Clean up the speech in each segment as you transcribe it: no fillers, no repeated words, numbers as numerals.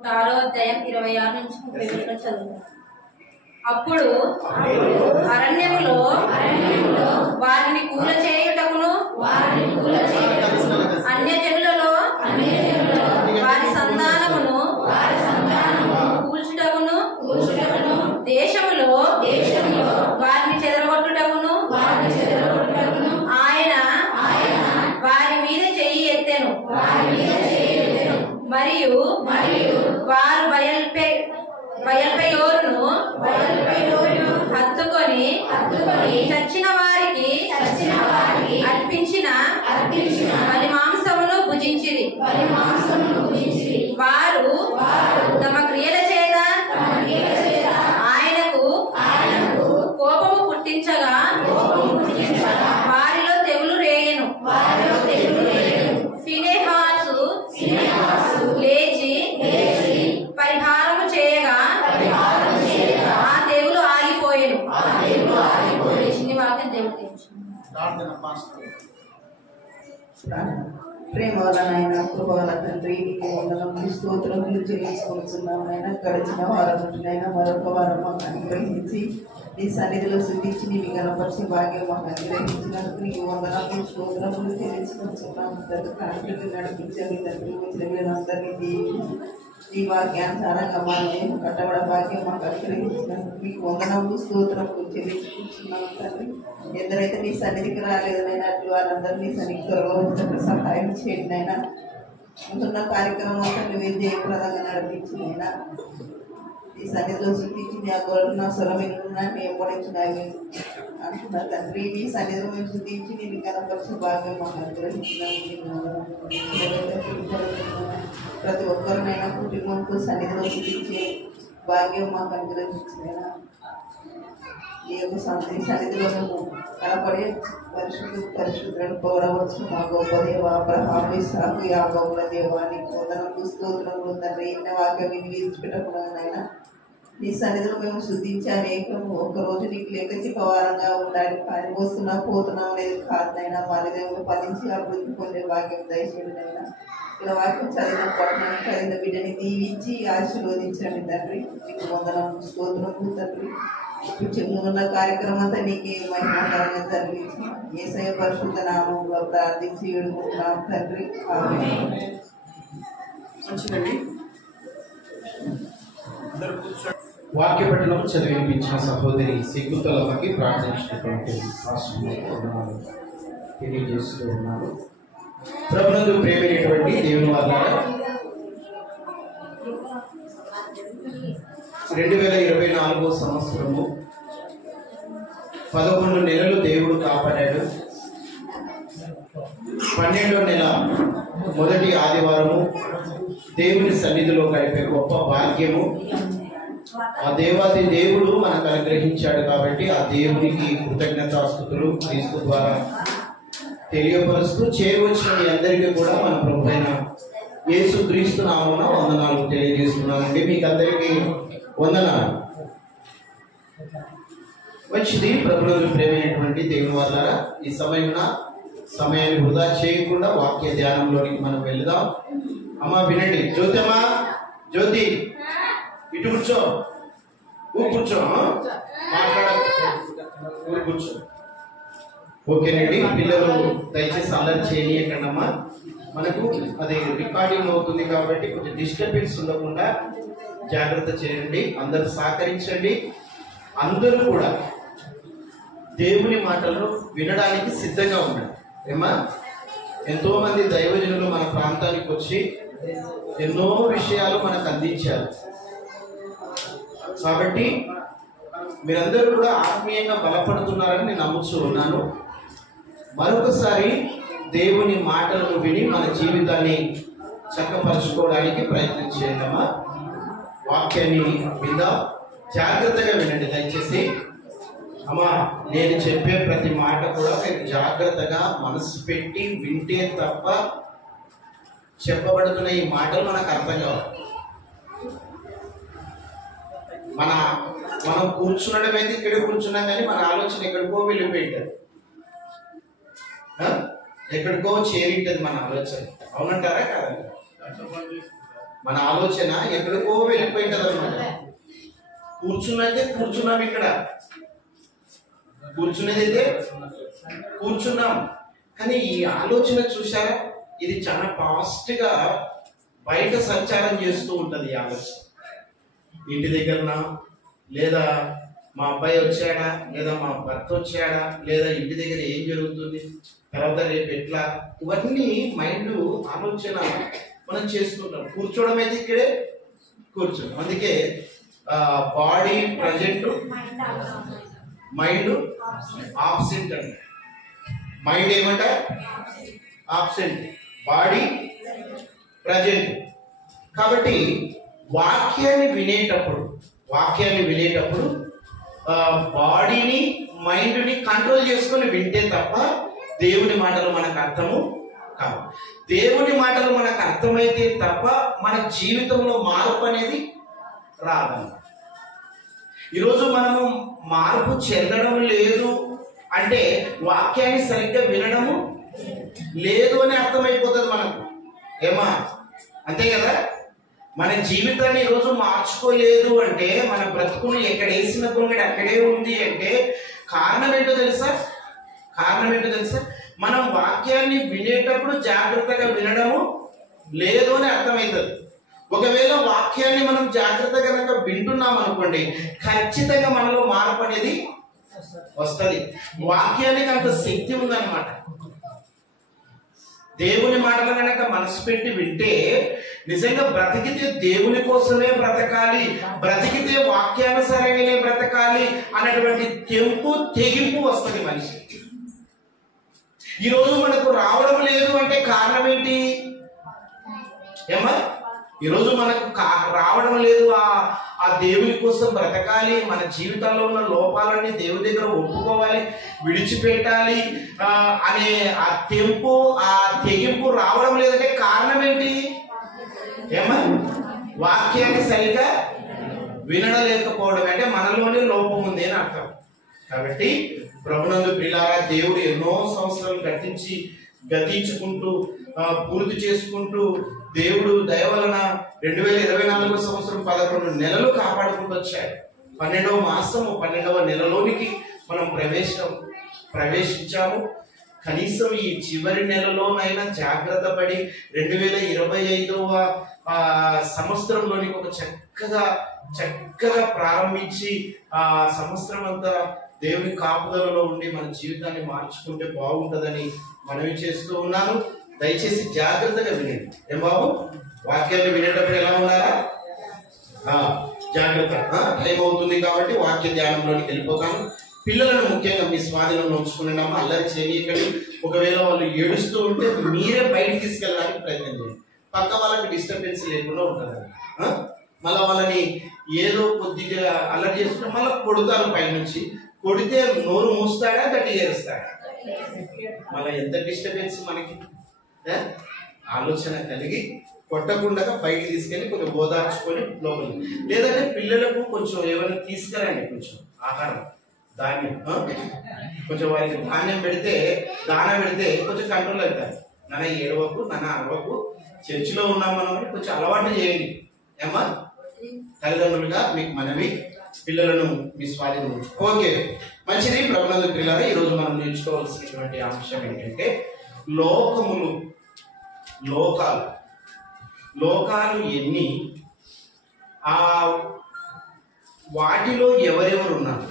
6 చదువు. అప్పుడు అరణ్యములో వారిని కూలచేయుటకును అన్యజనులలో వారి సంతానమును కూల్చుటకును దేశములో వారిని చెదరగొట్టుటకును ఆయన వారి మీద చెయ్యి ఎత్తెను. మరియు వారు బయల్పెయోరును హత్తుకొని చచ్చిన వారికి అర్పించిన బలి మాంసమును భుజించిరి. వారు తమ క్రియల చేత ఆయనకు కోపము పుట్టించగా వారిలో తెగులు రేయెను. ఫినెహాసు లేచి పరిహారము చేయగా ఆ తెగులు ఆగిపోయెను. చిన్ని వాక్యం దేవుడు ప్రేమ వల్ల నాయన, కృప వల్ల తండ్రి, నీకు వందనములు స్తోత్రములు చెల్లించుకుంటున్నాం నాయన. గడిచిన వారం నుండినైనా మరొక వారం మాకు అనుగ్రహించి నీ సన్నిధిలో శుద్ధించి నీ గణపరిచి భాగ్యం మాకు అనుగ్రహించినందుకు నీకు వందనములు స్తోత్రములు చెల్లించుకుంటున్నాం. తండ్రి నడిపించండి తండ్రి, వచ్చిన వీళ్ళందరినీ నీ వాక్యానుసారంగా మేము కట్టబడ భాగ్యం మాకు అనుగ్రహించినందుకు మీకు వందనములు స్తోత్రములు చెల్లించుకుంటున్నాం తండ్రి. ఎందరైతే నీ సన్నిధికి రాలేదనైనా అటు వారందరూ నీ సన్నిధి త్వరగా వచ్చినప్పుడు సహాయం చేయండి అయినా. ఉంటున్న కార్యక్రమం అంతా నువ్వే జయప్రదంగా నడిపించినైనా. ఈ సన్నిధిలో శుద్ధించి నీ గొర్రెలు నా స్వరమినున్నా నేను పొడించినవి అంటున్నా తండ్రి. నీ సన్నిధిలో మేము శుద్ధించి నేను కనపరిచే భాగ్యం మాకు అనుగ్రహించినందుకు ప్రతి ఒక్కరినైనా కుటుంబంతో సన్నిధిలో శుద్ధించే భాగ్యం మాకు అనుగ్రహించినైనా. ఈ యొక్క సన్నిధిలో మేము కనపడే పరిశుద్ధులను పోవడవచ్చు మా గొప్ప దేవ, అబ్రహాము, ఇస్సాకు, యాకోబుల దేవాన్ని వందనములు స్తోత్రములు తండ్రి. ఎన్న వాక్యం విడిచిపెట్టకుండా నీ సన్నిధిలో మేము శుద్ధించి అనేకము ఒక్కరోజు నీకు లేక చెప్పవారంగా ఉండాలి. కానీ వస్తున్నా పోతున్నాం అనేది కాదనైనా వారి దేవుడు ఫలించి అభివృద్ధి పొందే భాగ్యం దయచేయడైనా. ఇలా వాక్యం చదివిన బిడ్డని దీవించి ఆశీర్వదించండి తండ్రి. నీకు వందనములు స్తోత్రములు తండ్రి. ఉన్న కార్యక్రమం అంతా నీకే మహిమకరంగా జరిగించి యేసయ్య పరిశుద్ధ నామంలో ప్రార్థించి వేడుకుంటున్నాం తండ్రి. వాక్య పఠనం చదివించిన సహోదరి సిగ్గుతలకి ప్రార్థించినటువంటి తెలియజేస్తూ ఉన్నారు. ప్రభునందు ప్రేమైనటువంటి దేవుని వల్ల 2024 సంవత్సరము 11 నెలలు దేవుడు కాపాడాడు. 12వ నెల మొదటి ఆదివారము దేవుని సన్నిధిలో గడిపే గొప్ప భాగ్యము ఆ దేవాది దేవుడు మనకు అనుగ్రహించాడు. కాబట్టి ఆ దేవునికి కృతజ్ఞతాస్తుతులు క్రీస్తు ద్వారా తెలియపరుస్తూ చేయవచ్చిన మీ అందరికీ కూడా మన ప్రభువైన యేసు క్రీస్తు నామమున వందనాలు తెలియజేస్తున్నానండి. మీకు అందరికీ వందనాలు. మంచిది. ప్రభువును ప్రేమైనటువంటి దేవుని వల్ల ఈ సమయాన్ని వృధా చేయకుండా వాక్య ధ్యానంలోనికి మనం వెళ్దాం. అమ్మా వినండి. జ్యోతిమ్మా, జ్యోతి ఇటు కూర్చో, కూర్చో, మాట్లాడ కూర్చో. ఓకేనండి. పిల్లలు దయచేసి అల్లరి చేయనీయకండమ్మా. మనకు అది రికార్డింగ్ అవుతుంది కాబట్టి కొంచెం డిస్టర్బెన్స్ ఉండకుండా జాగ్రత్త చేయండి. అందరూ సహకరించండి. అందరూ కూడా దేవుని మాటలను వినడానికి సిద్ధంగా ఉన్నారు. ఏమా, ఎంతో మంది దైవజనులు మన ప్రాంతానికి వచ్చి ఎన్నో విషయాలు మనకు అందించారు. కాబట్టి మీరందరూ కూడా ఆత్మీయంగా బలపడుతున్నారని నేను నమ్ముతూ ఉన్నాను. మరొకసారి దేవుని మాటలను విని మన జీవితాన్ని చక్కపరచుకోవడానికి ప్రయత్నం చేద్దామా. వాక్యాన్ని విందాం. జాగ్రత్తగా వినండి దయచేసి. అమ్మా, నేను చెప్పే ప్రతి మాట కూడా మీరు జాగ్రత్తగా మనసు పెట్టి వింటే తప్ప చెప్పబడుతున్న ఈ మాటలు మనకు అర్థం కావాలి. మనం కూర్చున్నడం ఏంటి, ఇక్కడ కూర్చున్నాం కానీ మన ఆలోచన ఎక్కడికో వెళ్ళిపోయింటది, ఎక్కడికో చేరింటది మన ఆలోచన. అవునంటారా కాదండి? మన ఆలోచన ఎక్కడికో వెళ్ళిపోయింటది అనమాట. కూర్చున్నైతే కూర్చున్నాం, ఇక్కడ కూర్చునేదైతే కూర్చున్నాం, కానీ ఈ ఆలోచన చూసారా, ఇది చాలా ఫాస్ట్ గా బయట సంచారం చేస్తూ ఉంటది. ఈ ఆలోచన ఇంటి దగ్గరనా, లేదా మా అబ్బాయి వచ్చాడా, లేదా మా భర్త వచ్చాడా, లేదా ఇంటి దగ్గర ఏం జరుగుతుంది, తర్వాత రేపు ఎట్లా, ఇవన్నీ మైండ్ ఆలోచన మనం చేస్తుంటాం. కూర్చోవడం అయితే ఇక్కడే కూర్చోడం. అందుకే బాడీ ప్రజెంట్, మైండ్ ఆబ్సెంట్ అంట. మైండ్ ఏమంట? Absent, body present. కాబట్టి వాక్యాన్ని వినేటప్పుడు బాడీని మైండ్ని కంట్రోల్ చేసుకుని వింటే తప్ప దేవుని మాటలు మనకు అర్థము కావు. దేవుని మాటలు మనకు అర్థమైతే తప్ప మన జీవితంలో మార్పు అనేది రాదన్నమాట. ఈరోజు మనము మార్పు చెందడం లేదు అంటే వాక్యాన్ని సరిగ్గా వినడము లేదు అని అర్థమైపోతుంది మనకు. ఏమా అంతే కదా? మన జీవితాన్ని ఈరోజు మార్చుకోలేదు అంటే, మన బ్రతుకును ఎక్కడ వేసిన గొంగడి అక్కడే ఉంది అంటే కారణం ఏంటో తెలుసా? మనం వాక్యాన్ని వినేటప్పుడు జాగ్రత్తగా వినడము లేదు అని అర్థమవుతుంది. ఒకవేళ వాక్యాన్ని మనం జాగ్రత్తగా కనుక వింటున్నాం అనుకోండి, ఖచ్చితంగా మనలో మార్పు అనేది వస్తుంది. వాక్యానికి అంత శక్తి ఉందన్నమాట. దేవుని మాటలు కనుక మనసు పెట్టి వింటే నిజంగా బ్రతికితే దేవుని కోసమే బ్రతకాలి, బ్రతికితే వాక్యానుసారంగానే బ్రతకాలి అన్నటువంటి తెగింపు వస్తుంది మనిషి. ఈరోజు మనకు రావడం లేదు అంటే కారణం ఏంటి? ఏమా ఈరోజు మనకు రావడం లేదు, ఆ దేవుని కోసం బ్రతకాలి, మన జీవితంలో ఉన్న లోపాలని దేవుని దగ్గర ఒప్పుకోవాలి, విడిచిపెట్టాలి అనే ఆ తెగింపు రావడం లేదంటే కారణం ఏంటి? ఏమా వాక్యాన్ని సరిగా వినలేకపోవడం అంటే మనలోనే లోపం ఉంది అని అర్థం. కాబట్టి ప్రభునందు ప్రియులారా, దేవుడు ఎన్నో సంవత్సరాలు గతించుకుంటూ పూర్తి చేసుకుంటూ దేవుడు దయ వలన 2024 సంవత్సరం 11 నెలలు కాపాడుకుంటూ వచ్చాడు. 12వ మాసము 12వ నెలలోనికి మనం ప్రవేశించాము. కనీసం ఈ చివరి నెలలోనైనా జాగ్రత్త పడి 2025వ సంవత్సరంలోనికి ఒక చక్కగా ప్రారంభించి ఆ సంవత్సరం అంతా దేవుని కాపుదలలో ఉండి మన జీవితాన్ని మార్చుకుంటే బాగుంటుందని మనవి చేస్తూ ఉన్నాను. దయచేసి జాగ్రత్తగా వినండి. ఏం బాబు, వాక్యాన్ని వినేటప్పుడు ఎలా ఉన్నారా? జాగ్రత్త. టైం అవుతుంది కాబట్టి వాక్య ధ్యానంలోకి వెళ్ళిపోతాను. పిల్లలను ముఖ్యంగా మీ స్వాధీనంలో ఉంచుకున్నామా, అల్లరి చేయకండి. ఒకవేళ వాళ్ళు ఏడుస్తూ ఉంటే మీరే బయటికి తీసుకెళ్ళడానికి ప్రయత్నం చేయండి. పక్క వాళ్ళకి డిస్టర్బెన్స్ లేకుండా ఉంటుందండి. మళ్ళీ వాళ్ళని ఏదో కొద్దిగా అల్లరి చేస్తుంటే మళ్ళీ కొడతారు పైనుంచి. కొడితే నోరు మూస్తాడా, గట్టి ఏరుస్తాడా? మళ్ళీ ఎంత డిస్టర్బెన్స్ మనకి. ఆలోచన కలిగి కొట్టకుండా బయటికి తీసుకెళ్ళి కొంచెం ఓదార్చుకొని లోపలికి, లేదంటే పిల్లలకు కొంచెం ఏమైనా తీసుకురండి, కొంచెం ఆహారం, ధాన్యం, కొంచెం వారికి ధాన్యం పెడితే కొంచెం కంట్రోల్ అవుతారు. నాన్న ఏడవకు, నాన్న అరవకు, చర్చిలో ఉన్నాం మనం, కొంచెం అలవాటు చేయండి. ఏమా తల్లిదండ్రులుగా మీకు మనవి, పిల్లలను మీ స్వాధీనం. ఓకే, మంచిది. ప్రభునందు పిల్లలు, ఈరోజు మనం నేర్చుకోవాల్సినటువంటి అంశం ఏంటంటే లోకాలు ఎన్ని, వాటిలో ఎవరెవరు ఉన్నారు,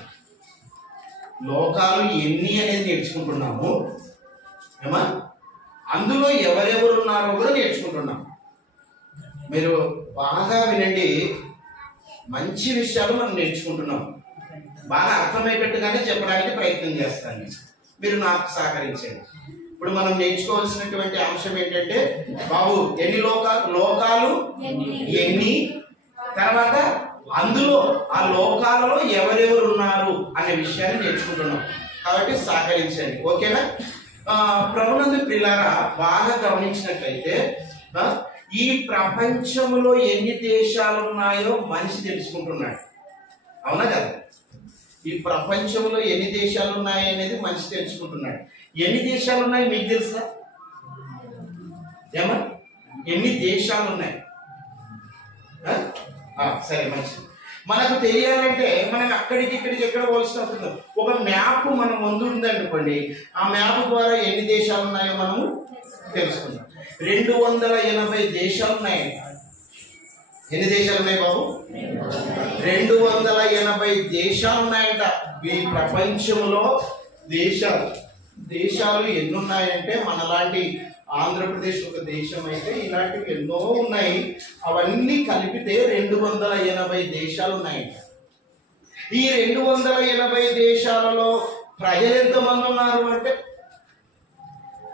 లోకాలు ఎన్ని అనేది నేర్చుకుంటున్నాము. ఏమా అందులో ఎవరెవరు ఉన్నారో కూడా నేర్చుకుంటున్నాం. మీరు బాగా వినండి, మంచి విషయాలు మనం నేర్చుకుంటున్నాం. బాగా అర్థమయ్యేటట్టుగానే చెప్పడానికి ప్రయత్నం చేస్తాను, మీరు నాకు సహకరించండి. ఇప్పుడు మనం నేర్చుకోవాల్సినటువంటి అంశం ఏంటంటే, బాబు ఎన్ని లోకాలు ఎన్ని, తర్వాత అందులో ఆ లోకాలలో ఎవరెవరు ఉన్నారు అనే విషయాన్ని నేర్చుకుంటున్నాం. కాబట్టి సహకరించండి, ఓకేనా? ప్రభునందు ప్రియులారా, బాగా గమనించినట్లయితే ఈ ప్రపంచంలో ఎన్ని దేశాలు ఉన్నాయో మనిషి తెలుసుకుంటున్నాడు. అవునా కదా? ఈ ప్రపంచంలో ఎన్ని దేశాలు ఉన్నాయి అనేది మనిషి తెలుసుకుంటున్నాడు. ఎన్ని దేశాలు ఉన్నాయి మీకు తెలుసా? ఏమా ఎన్ని దేశాలు ఉన్నాయి? సరే మంచిది. మనకు తెలియాలంటే మనం అక్కడికి ఇక్కడికి ఎక్కడ పోల్సిన అవసరం లేదు. ఒక మ్యాప్ మన ముందు ఉందనుకోండి, ఆ మ్యాప్ ద్వారా ఎన్ని దేశాలు ఉన్నాయో మనము తెలుసుకుందాం. 280 దేశాలు ఉన్నాయండి. ఎన్ని దేశాలు ఉన్నాయి బాబు? 280 దేశాలు ఉన్నాయంట. ఈ ప్రపంచంలో దేశాలు ఎన్ని ఉన్నాయంటే మనలాంటి ఆంధ్రప్రదేశ్ ఒక దేశం అయితే ఇలాంటివి ఎన్నో ఉన్నాయి. అవన్నీ కలిపితే 280 దేశాలు ఉన్నాయంట. ఈ 280 దేశాలలో ప్రజలు ఎంతమంది ఉన్నారు అంటే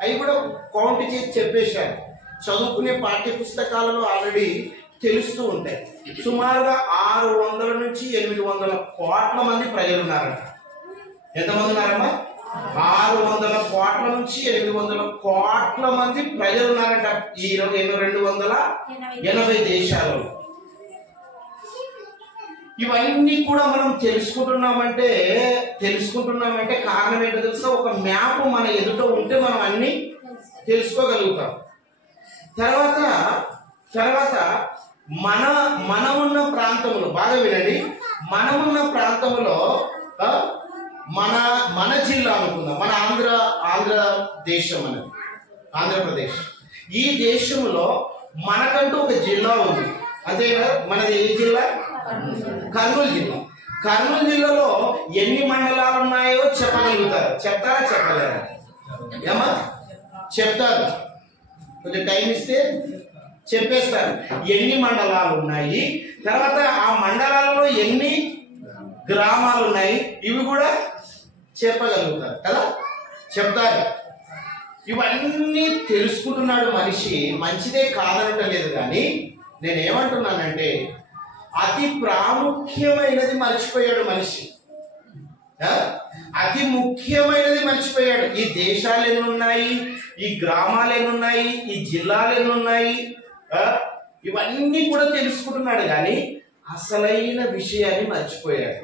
అవి కూడా కౌంట్ చేసి చెప్పేశారు. చదువుకునే పాఠ్య పుస్తకాలలో ఆల్రెడీ తెలుస్తూ ఉంటాయి. సుమారుగా 600 నుంచి 800 కోట్ల మంది ప్రజలు ఉన్నారంట. ఎంతమంది ఉన్నారమ్మా? 600 కోట్ల నుంచి 800 కోట్ల మంది ప్రజలు ఉన్నారంట ఈ 280 దేశాలలో. ఇవన్నీ కూడా మనం తెలుసుకుంటున్నామంటే కారణం ఏంటో తెలుసా? ఒక మ్యాప్ మన ఎదుట ఉంటే మనం అన్ని తెలుసుకోగలుగుతాం. తర్వాత మనమున్న ప్రాంతంలో బాగా వినండి, మనమున్న ప్రాంతంలో మన జిల్లా అనుకుందాం, మన ఆంధ్రదేశం అనేది ఆంధ్రప్రదేశ్. ఈ దేశంలో మనకంటూ ఒక జిల్లా ఉంది. అంతేనా? మనది ఏ జిల్లా? కర్నూలు జిల్లా. కర్నూలు జిల్లాలో ఎన్ని మండలాలు ఉన్నాయో చెప్పగలుగుతారు? చెప్తారా? చెప్పలేరా? ఏమా చెప్తారు? కొంచెం టైం ఇస్తే చెప్పేస్తారు ఎన్ని మండలాలు ఉన్నాయి, తర్వాత ఆ మండలాలలో ఎన్ని గ్రామాలు ఉన్నాయి, ఇవి కూడా చెప్పగలుగుతారు కదా, చెప్తారు. ఇవన్నీ తెలుసుకుంటున్నాడు మనిషి. మంచిదే కాదనటలేదు, కానీ నేనేమంటున్నానంటే అతి ప్రాముఖ్యమైనది మర్చిపోయాడు మనిషి. అతి ముఖ్యమైనది మర్చిపోయాడు. ఈ దేశాలు ఎన్ని ఉన్నాయి, ఈ గ్రామాలు ఎన్ని ఉన్నాయి, ఈ జిల్లాలు ఎన్ని ఉన్నాయి, ఇవన్నీ కూడా తెలుసుకుంటున్నాడు, కానీ అసలైన విషయాన్ని మర్చిపోయాడు.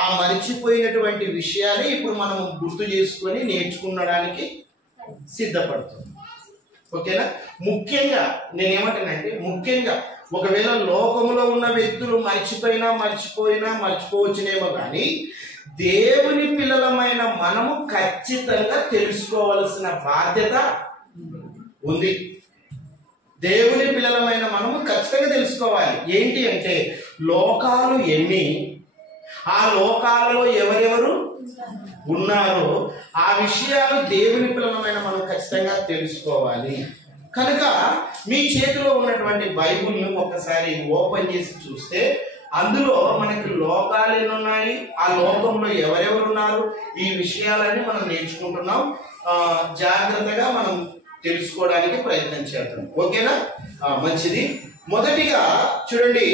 ఆ మర్చిపోయినటువంటి విషయాన్ని ఇప్పుడు మనం గుర్తు చేసుకొని నేర్చుకునడానికి సిద్ధపడుతుంది. ఓకేనా? ముఖ్యంగా నేనేమంటానంటే, ముఖ్యంగా ఒకవేళ లోకంలో ఉన్న వ్యక్తులు మర్చిపోవచ్చునేమో, కానీ దేవుని పిల్లలమైన మనము ఖచ్చితంగా తెలుసుకోవలసిన బాధ్యత ఉంది. దేవుని పిల్లలమైన మనము ఖచ్చితంగా తెలుసుకోవాలి. ఏంటి అంటే లోకాలు ఎన్ని, ఆ లోకాలలో ఎవరెవరు ఉన్నారో ఆ విషయాలు దేవుని పిల్లలమైన మనం ఖచ్చితంగా తెలుసుకోవాలి. కనుక మీ చేతిలో ఉన్నటువంటి బైబిల్ని ఒక్కసారి ఓపెన్ చేసి చూస్తే అందులో మనకి లోకాలు ఎన్ని ఉన్నాయి, ఆ లోకంలో ఎవరెవరు ఉన్నారు, ఈ విషయాలన్నీ మనం నేర్చుకుంటున్నాం. జాగ్రత్తగా మనం తెలుసుకోవడానికి ప్రయత్నం చేద్దాం. ఓకేనా? మంచిది. మొదటిగా చూడండి,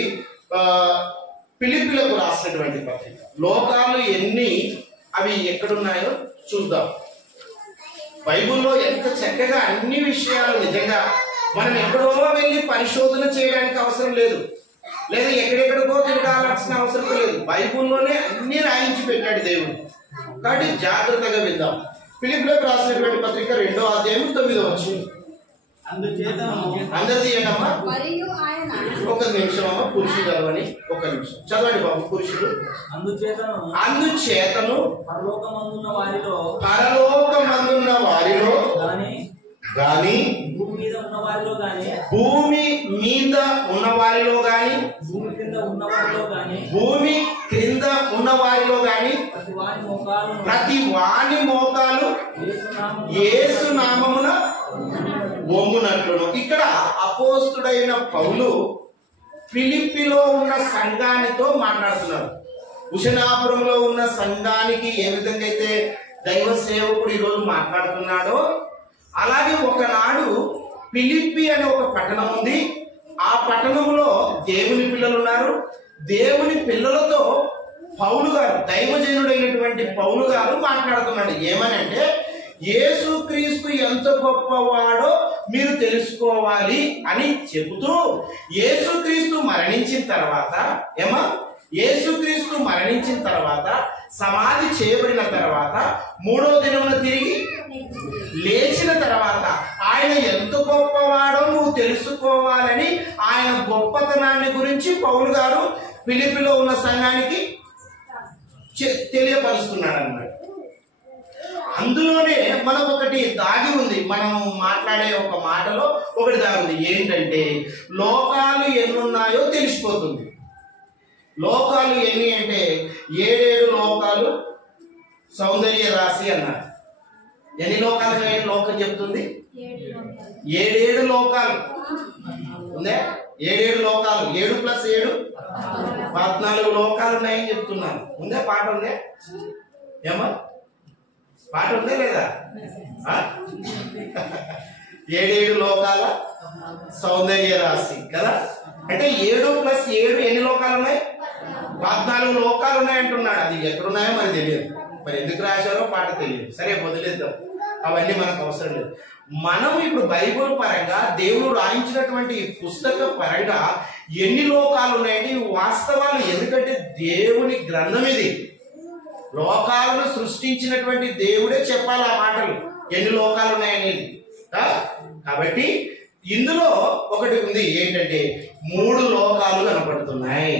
ఫిలిప్పీలకు రాసినటువంటి పత్రిక. లోకాలు ఎన్ని, అవి ఎక్కడున్నాయో చూద్దాం. బైబిల్లో ఎంత చక్కగా అన్ని విషయాలు, నిజంగా మనం ఎక్కడో వెళ్ళి పరిశోధన చేయడానికి అవసరం లేదు, లేదా ఎక్కడెక్కడికో తిరగాల్సిన అవసరం లేదు. బైబిల్లోనే అన్ని రాయించి పెట్టాడు దేవుడు. కాబట్టి జాగ్రత్తగా విందాం. ఫిలిప్పీలకు రాసినటువంటి పత్రిక 2వ అధ్యాయం 9వ వచనం. అందరిది ఏంటమ్మా? ఒక నిమిషం అమ్మ, పురుషుడు చదవని. ఒక నిమిషం చదవండి బాబు. పురుషుడు అందుచేతను పరలోకమందున్న వారిలో గాని భూమి మీద ఉన్న వారిలో గాని భూమి క్రింద ఉన్న వారిలో గాని ప్రతి వాని మోకాలు యేసు నామమున వంగునట్లును. ఇక్కడ అపోస్తుడైన పౌలు ఫిలిప్పీలో ఉన్న సంఘానితో మాట్లాడుతున్నారు. ఉషనాపురంలో ఉన్న సంఘానికి ఏ విధంగా అయితే దైవ సేవకుడు ఈరోజు మాట్లాడుతున్నాడో, అలాగే ఒకనాడు ఫిలిప్పీ అనే ఒక పట్టణం ఉంది. ఆ పట్టణంలో దేవుని పిల్లలు ఉన్నారు. దేవుని పిల్లలతో పౌలు గారు, దైవజనుడైనటువంటి పౌలు గారు మాట్లాడుతున్నాడు. ఏమనంటే, యేసుక్రీస్తు ఎంత గొప్పవాడో మీరు తెలుసుకోవాలి అని చెబుతూ, యేసుక్రీస్తు మరణించిన తర్వాత యేసుక్రీస్తు మరణించిన తర్వాత సమాధి చేయబడిన తర్వాత 3వ దినమున తిరిగి లేచిన తర్వాత ఆయన ఎంత గొప్పవాడో నువ్వు తెలుసుకోవాలని ఆయన గొప్పతనాన్ని గురించి పౌలు గారు ఫిలిప్పీలో ఉన్న సంఘానికి తెలియపరుస్తున్నాడు అన్నమాట. అందులోనే మనకు ఒకటి దాగి ఉంది, మనం మాట్లాడే ఒక మాటలో ఒకటి దాగి ఉంది. ఏంటంటే లోకాలు ఎన్నున్నాయో తెలిసిపోతుంది. లోకాలు ఎన్ని అంటే 7 లోకాలు సౌందర్య రాశి అన్నారు. ఎన్ని లోకాలు లోకం చెప్తుంది? 7 లోకాలు ఉందే. 7 లోకాలు, 7 + 7 14 లోకాలు ఉన్నాయని చెప్తున్నాను. ఉందే పాట ఉందే? ఏమా పాట ఉందే లేదా? 7 లోకాల సౌందర్య రాశి కదా. అంటే 7 + 7 ఎన్ని లోకాలు ఉన్నాయి? 14 లోకాలు ఉన్నాయి అంటున్నాడు. అది ఎక్కడున్నాయో మనకు తెలియదు, మరి ఎందుకు రాశారో పాట తెలియదు. సరే వదిలేద్దాం, అవన్నీ మనకు అవసరం లేదు. మనం ఇప్పుడు బైబిల్ పరంగా దేవుడు రాయించినటువంటి పుస్తక పరంగా ఎన్ని లోకాలు ఉన్నాయండి వాస్తవాలు. ఎందుకంటే దేవుని గ్రంథం ఇది, లోకాలను సృష్టించినటువంటి దేవుడే చెప్పాలి ఆ మాటలు, ఎన్ని లోకాలు ఉన్నాయనేది. కాబట్టి ఇందులో ఒకటి ఉంది, ఏంటంటే 3 లోకాలు కనపడుతున్నాయి.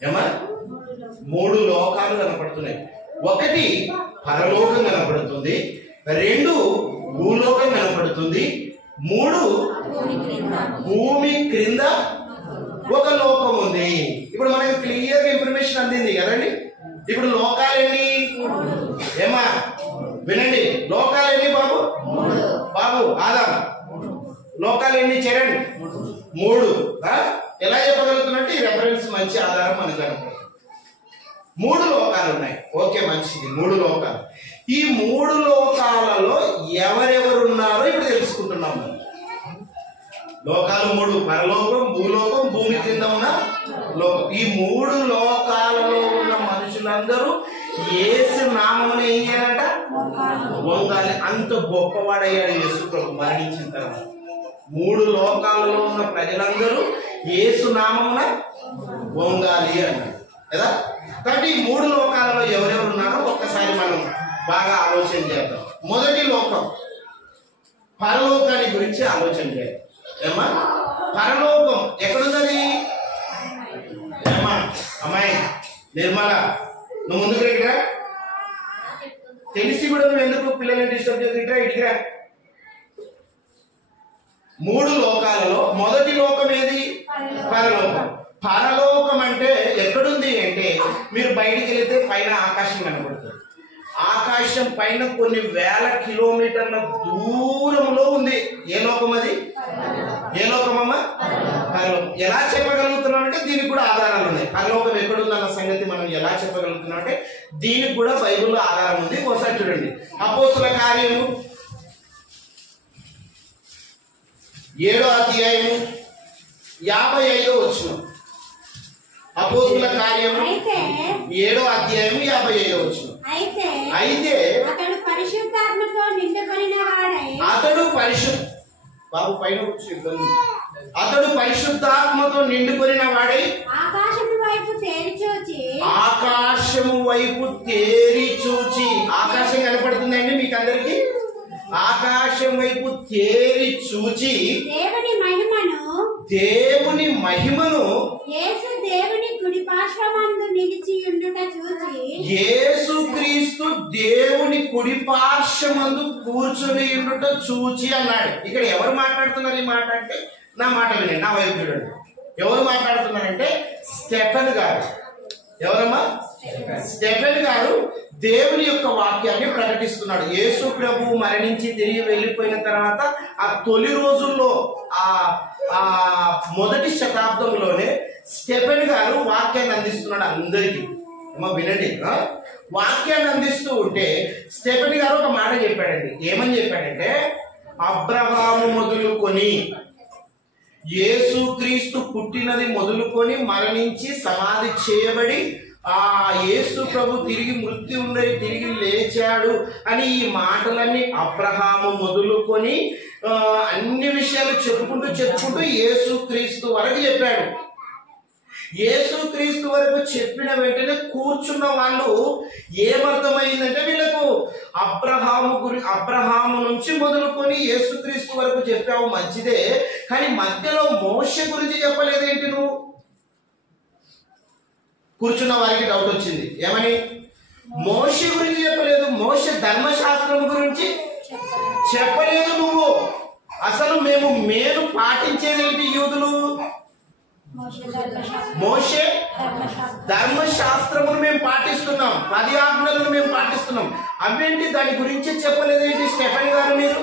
ఏమా 3 లోకాలు కనపడుతున్నాయి. ఒకటి పరలోకం కనపడుతుంది, 2 భూలోకం కనపడుతుంది, 3 భూమి క్రింద ఒక లోకం ఉంది. ఇప్పుడు మనకి క్లియర్ ఇన్ఫర్మేషన్ అందింది కదండి. ఇప్పుడు లోకాలెన్ని? ఏమా వినండి, లోకాలెన్ని బాబు? బాబు ఆదాం లోకాలెన్ని? చరణ్ 3. ఎలా చెప్పగలుగుతున్నట్టు ఈ రెఫరెన్స్ మంచి ఆధారం మనకు కనపడుతుంది. 3 లోకాలు ఉన్నాయి. ఓకే, మంచిది. 3 లోకాలు. ఈ 3 లోకాలలో ఎవరెవరు ఉన్నారో ఇప్పుడు తెలుసుకుంటున్నాం. లోకాలు 3: పరలోకం, భూలోకం, భూమి కింద ఉన్న లోకం. ఈ 3 లోకాలలో ఉన్న మనుషులందరూ యేసు నామమున ఏం చేయాలంట? వంగాలి. అంత గొప్పవాడయ్యాడు యేసు ప్రభు మరణించిన తర్వాత. 3 లోకాలలో ఉన్న ప్రజలందరూ యేసు నామమున వంగాలి అన్నాడు కదా. కాబట్టి ఈ 3 లోకాలలో ఎవరెవరు ఉన్నారో ఒక్కసారి మనం బాగా ఆలోచన చేద్దాం. మొదటి లోకం పరలోకాన్ని గురించి ఆలోచన చేయాలి. ఏమా పరలోకం ఎక్కడున్నది? ఏమా అమ్మాయి నిర్మల, నువ్వు ముందుకు రా. తెలిసి కూడా నువ్వు ఎందుకు పిల్లల్ని డిస్టర్బ్ చేసిరా? ఇటురా. 3 లోకాలలో మొదటి లోకం ఏది? పరలోకం. పరలోకం అంటే ఎక్కడుంది అంటే, మీరు బయటికి వెళితే పైన ఆకాశం కనబడుతుంది. ఆకాశం పైన కొన్ని వేల కిలోమీటర్ల దూరంలో ఉంది. ఏ లోకం అది? ఏ లోకమమ్మా? పరలోకం. ఎలా చెప్పగలుగుతున్నాం అంటే దీనికి కూడా ఆధారాలు ఉన్నాయి. పరలోకం ఎక్కడుందన్న సంగతి మనం ఎలా చెప్పగలుగుతున్నాం అంటే దీనికి కూడా బైబిల్లో ఆధారం ఉంది. ఒకసారి చూడండి, అపోస్తుల కార్యము 7వ అధ్యాయము 55వ వచనం. అపోస్తుల కార్యము 7వ అధ్యాయము 55వ వచనం. అయితే అతడు పరిశుద్ధాత్మతో నిండుకొనిన వాడై, బాబు పైన అతడు పరిశుద్ధాత్మతో నిండుకొనిన వాడై ఆకాశము వైపు తేరి చూచి, ఆకాశం కనపడుతుందండి మీకు అందరికి? ఆకాశం వైపు తేరి చూచి దేవుని మహిమను దేవుని కుడి పార్శ్వమందు నిలిచి ఉండుట చూచి, యేసుక్రీస్తు దేవుని కుడి పార్శ్వమందు కూర్చుని ఉండుట చూచి అన్నాడు. ఇక్కడ ఎవరు మాట్లాడుతున్నారు ఈ మాట అంటే? నా మాట వినండి, నా వైపు చూడండి. ఎవరు మాట్లాడుతున్నారంటే స్టెఫెన్ గారు. ఎవరమ్మా? స్టెఫెన్ గారు దేవుని యొక్క వాక్యాన్ని ప్రకటిస్తున్నాడు. యేసు ప్రభు మరణించి తిరిగి వెళ్ళిపోయిన తర్వాత ఆ తొలి రోజుల్లో ఆ మొదటి శతాబ్దంలోనే స్టెఫెన్ గారు వాక్యాన్ని అందిస్తున్నాడు అందరికీ. అమ్మా వినండి, వాక్యాన్ని అందిస్తూ ఉంటే స్టెఫెన్ గారు ఒక మాట చెప్పాడండి. ఏమని చెప్పాడంటే, అబ్రహాము మొదలుకొని యేసుక్రీస్తు పుట్టినది మొదలుకొని మరణించి సమాధి చేయబడి ఆ యేసు ప్రభు తిరిగి మృత్యు ఉండయి తిరిగి లేచాడు అని ఈ మాటలన్నీ అబ్రహాము మొదలుకొని అన్ని విషయాలు చెప్పుకుంటూ యేసుక్రీస్తు వరకు చెప్పాడు. యేసుక్రీస్తు వరకు చెప్పిన వెంటనే కూర్చున్న వాళ్ళు ఏమర్థమైందంటే వీళ్ళకు అబ్రహాము నుంచి మొదలుకొని యేసుక్రీస్తు వరకు చెప్పావు మంచిదే, కానీ మధ్యలో మోషే గురించి చెప్పలేదేంటి నువ్వు? కూర్చున్న వారికి డౌట్ వచ్చింది. ఏమని? మోషే గురించి చెప్పలేదు, మోషే ధర్మశాస్త్రం గురించి చెప్పలేదు నువ్వు. అసలు మేము పాటించేదేంటి యూదులు? మోషే ధర్మశాస్త్రమును మేము పాటిస్తున్నాం, 10 ఆజ్ఞలను మేము పాటిస్తున్నాం, అవేంటి దాని గురించి చెప్పలేదేంటి స్టెఫెన్ గారు మీరు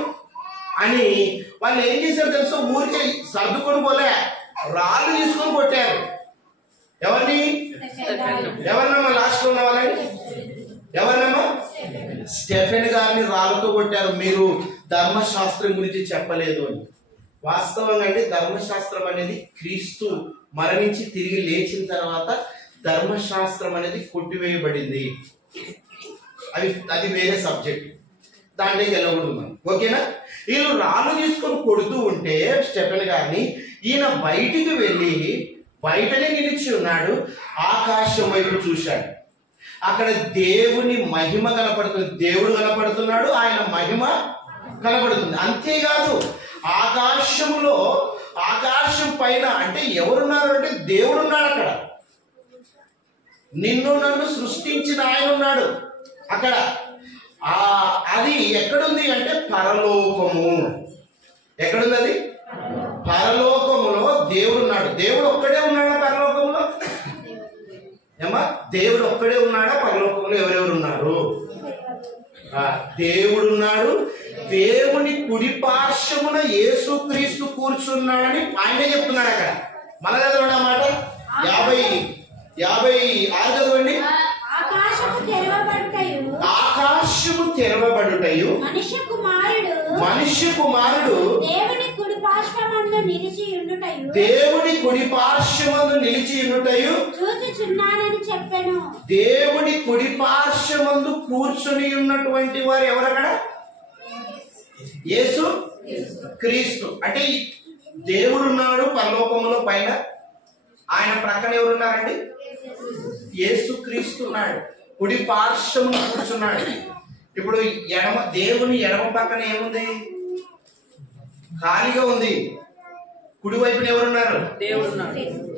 అని వాళ్ళు ఏం చేశారు తెలుసు? ఊరికే సర్దుకొని పోలే, రాళ్ళు తీసుకొని కొట్టారు. ఎవరిని? ఎవరినమ్మా? లాస్ట్ ఉన్న వాళ్ళని ఎవరినమ్మా? స్టెఫెన్ గారిని రాళ్ళతో కొట్టారు. మీరు ధర్మశాస్త్రం గురించి చెప్పలేదు అని. వాస్తవంగా అంటే ధర్మశాస్త్రం అనేది క్రీస్తు మరణించి తిరిగి లేచిన తర్వాత ధర్మశాస్త్రం అనేది కొట్టివేయబడింది. అది వేరే సబ్జెక్ట్, దాంట్లోకి వెళ్ళకూడదు మనం. ఓకేనా? వీళ్ళు రాళ్ళు తీసుకొని కొడుతూ ఉంటే స్టెఫెన్ గారిని, ఈయన బయటికి వెళ్ళి బయటనే నిలిచి ఉన్నాడు, ఆకాశం వైపు చూశాడు. అక్కడ దేవుని మహిమ కనపడుతుంది, దేవుడు కనపడుతున్నాడు, ఆయన మహిమ కనపడుతుంది. అంతేకాదు ఆకాశం పైన అంటే ఎవరున్నారు అంటే దేవుడు ఉన్నాడు అక్కడ. నిన్ను నన్ను సృష్టించిన ఆయన ఉన్నాడు అక్కడ. అది ఎక్కడుంది అంటే పరలోకము. ఎక్కడుంది అది? పరలోకములో దేవుడు ఉన్నాడు. దేవుడు ఒక్కడే ఉన్నాడా పరలోకంలో? ఏమా? దేవుడు ఒక్కడే ఉన్నాడా పరలోకంలో? ఎవరెవరు ఉన్నారు? దేవుడు ఉన్నాడు. దేవుని కుడి పార్శ్వమున యేసుక్రీస్తు కూర్చున్నాడని ఆయనే చెప్తున్నాడు అక్కడ. మన చదవండి ఆ మాట. 56 చదవండి. ఆకాశము తెరవబడుటయు మనుష్య కుమారుడు దేవుని కుడి పార్శ్వమందు నిలిచి ఉండుటయు చూచుచున్నానని చెప్పెను. దేవుని కుడి పార్శ్వమందు కూర్చుని ఉన్నటువంటి వారు ఎవరక్కడ? యేసు క్రీస్తు. అంటే దేవుడు ఉన్నాడు పరలోకములో పైన, ఆయన ప్రక్కన ఎవరున్నారండి? యేసు క్రీస్తు ఉన్నాడు, కుడి పార్శ్వమున కూర్చున్నాడు. ఇప్పుడు దేవుని ఎడమ పక్కన ఏముంది? ఖాళీగా ఉంది. కుడి వైపున ఎవరున్నారు?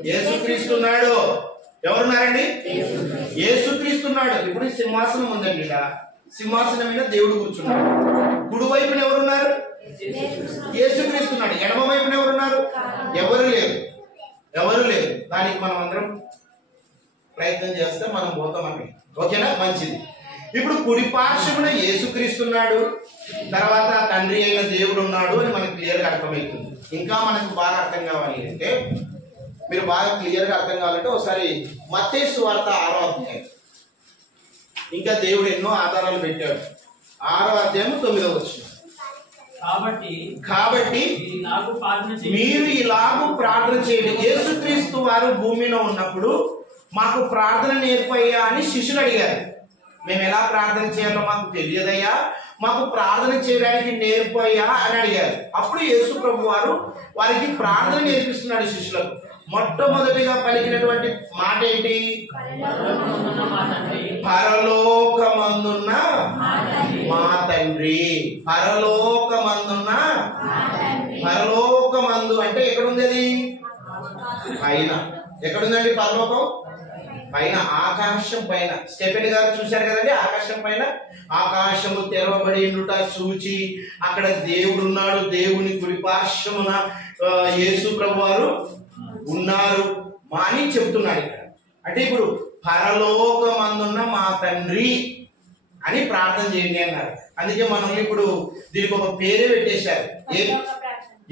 యేసుక్రీస్తు ఉన్నాడు. ఎవరున్నారండి? యేసుక్రీస్తు ఉన్నాడు. ఇప్పుడు సింహాసనం ఉందండి, సింహాసనం మీద దేవుడు కూర్చున్నాడు. కుడి వైపున ఎవరున్నారు? యేసుక్రీస్తు ఉన్నాడు. ఎడమ వైపున ఎవరున్నారు? ఎవరు లేరు. దానికి మనం అందరం ప్రయత్నం చేస్తే మనం పోతామండి. ఓకేనా? మంచిది. ఇప్పుడు కుడి పార్శ్వమున యేసుక్రీస్తున్నాడు, తర్వాత తండ్రి అయిన దేవుడు ఉన్నాడు అని మనకు క్లియర్గా అర్థమవుతుంది. ఇంకా మనకు బాగా అర్థం కావాలి అంటే, మీరు బాగా క్లియర్గా అర్థం కావాలంటే ఒకసారి మత్తయి సువార్త 6వ అధ్యాయం. ఇంకా దేవుడు ఎన్నో ఆధారాలు పెట్టాడు. 6వ అధ్యాయం 9వ వచనం. కాబట్టి మీరు ఇలాగూ ప్రార్థన చేయండి. యేసుక్రీస్తు వారు భూమిలో ఉన్నప్పుడు మాకు ప్రార్థన నేర్పయ్యా అని శిష్యులు అడిగారు. మేము ఎలా ప్రార్థన చేయాలో మాకు తెలియదయ్యా, మాకు ప్రార్థన చేయడానికి నేర్పయ్యా అని అడిగారు. అప్పుడు యేసు ప్రభు వారు వారికి ప్రార్థన నేర్పిస్తున్నాడు శిష్యులకు. మొట్టమొదటిగా పలికినటువంటి మాట ఏంటి? పరలోకమందున్న మా తండ్రి. పరలోకమందు అంటే ఎక్కడుంది అది? పైన. ఎక్కడుందండి పరలోకం? పైన, ఆకాశం పైన. స్టెఫెన్ గారు చూశారు కదండి, ఆకాశం పైన. ఆకాశము తెరవబడి ఉండుట చూచి అక్కడ దేవుడు ఉన్నాడు. దేవుని కుడి పార్శ్వమున యేసు ప్రభు వారు ఉన్నారు అని చెప్తున్నాడు ఇక్కడ. అంటే ఇప్పుడు పరలోకమందున్న మా తండ్రి అని ప్రార్థన చేయండి అన్నారు. అందుకే మనం ఇప్పుడు దీనికి ఒక పేరే పెట్టేశారు.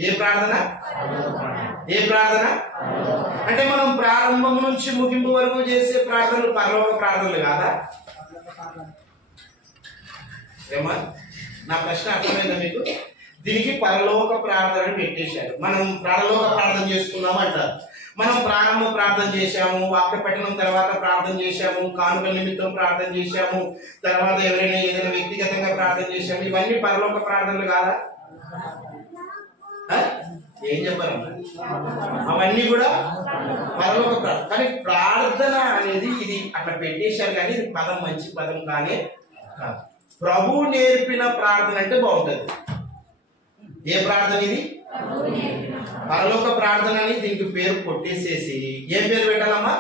ఏ ప్రార్థన? అంటే మనం ప్రారంభం నుంచి ముగింపు వరకు చేసే ప్రార్థనలు పరలోక ప్రార్థనలు కాదా? ఏమా? నా ప్రశ్న అర్థమైందా మీకు? దీనికి పరలోక ప్రార్థన అని పెట్టేశారు. మనం పరలోక ప్రార్థన చేసుకున్నాము అంటారు. మనం ప్రారంభ ప్రార్థన చేశాము, వాక్య పఠనం తర్వాత ప్రార్థన చేశాము, కానుకల నిమిత్తం ప్రార్థన చేశాము, తర్వాత ఎవరైనా ఏదైనా వ్యక్తిగతంగా ప్రార్థన చేశాము. ఇవన్నీ పరలోక ప్రార్థనలు కాదా? ఏం చెప్పారు? అవన్నీ కూడా పరలోక ప్రార్థన. కానీ ప్రార్థన అనేది ఇది అట్లా పెట్టేశారు, కానీ ఇది పదం మంచి పదం కానీ కాదు. ప్రభు నేర్పిన ప్రార్థన అంటే బాగుంటుంది. ఏ ప్రార్థన ఇది? పరలోక ప్రార్థన అని దీనికి పేరు కొట్టేసేసి ఏం పేరు పెట్టాలమ్మా?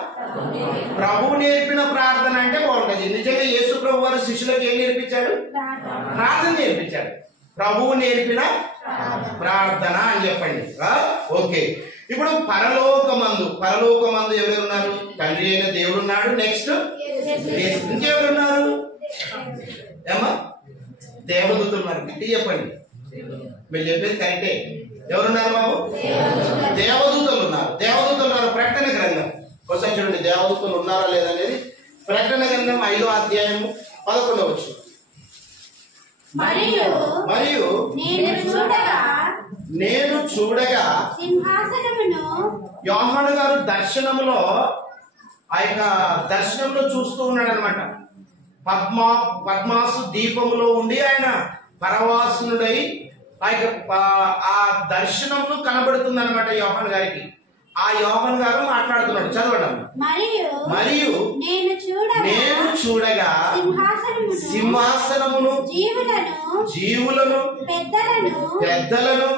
ప్రభు నేర్పిన ప్రార్థన అంటే బాగుంటుంది. నిజంగా యేసు ప్రభు వారు శిష్యులకు ఏం నేర్పించాడు? ప్రార్థన నేర్పించాడు. ప్రభువు నేర్పిన ప్రార్థన అని చెప్పండి. ఓకే, ఇప్పుడు పరలోకమందు ఎవరున్నారు? తండ్రి అయిన దేవుడు ఉన్నాడు. నెక్స్ట్ ఇంకెవరున్నారు? ఏమా? దేవదూతలు ఉన్నారు. గట్టి చెప్పండి, మీరు చెప్పేది కరెక్టే. ఎవరున్నారు బాబు? దేవదూతలు ఉన్నారు. దేవదూతలు ఉన్నారు. ప్రకటన గ్రంథం ఒకసారి చూడండి, దేవదూతలు ఉన్నారా లేదనేది. ప్రకటన గ్రంథం 5వ అధ్యాయము 11వ వచనం. మరియు నేను చూడగా సింహాసనమును. యోహాను గారు దర్శనములో ఆ యొక్క దర్శనంలో చూస్తూ ఉన్నాడు అనమాట. పద్మాసు దీపములో ఉండి ఆయన పరవాసునుడై ఆ దర్శనంలో కనబడుతుంది అనమాట యోహాను గారికి. ఆ యోహాను గారు మాట్లాడుతున్నాడు. చదవడం. మరియు నేను చూడగా సింహాసనమును, జీవులను, పెద్దలను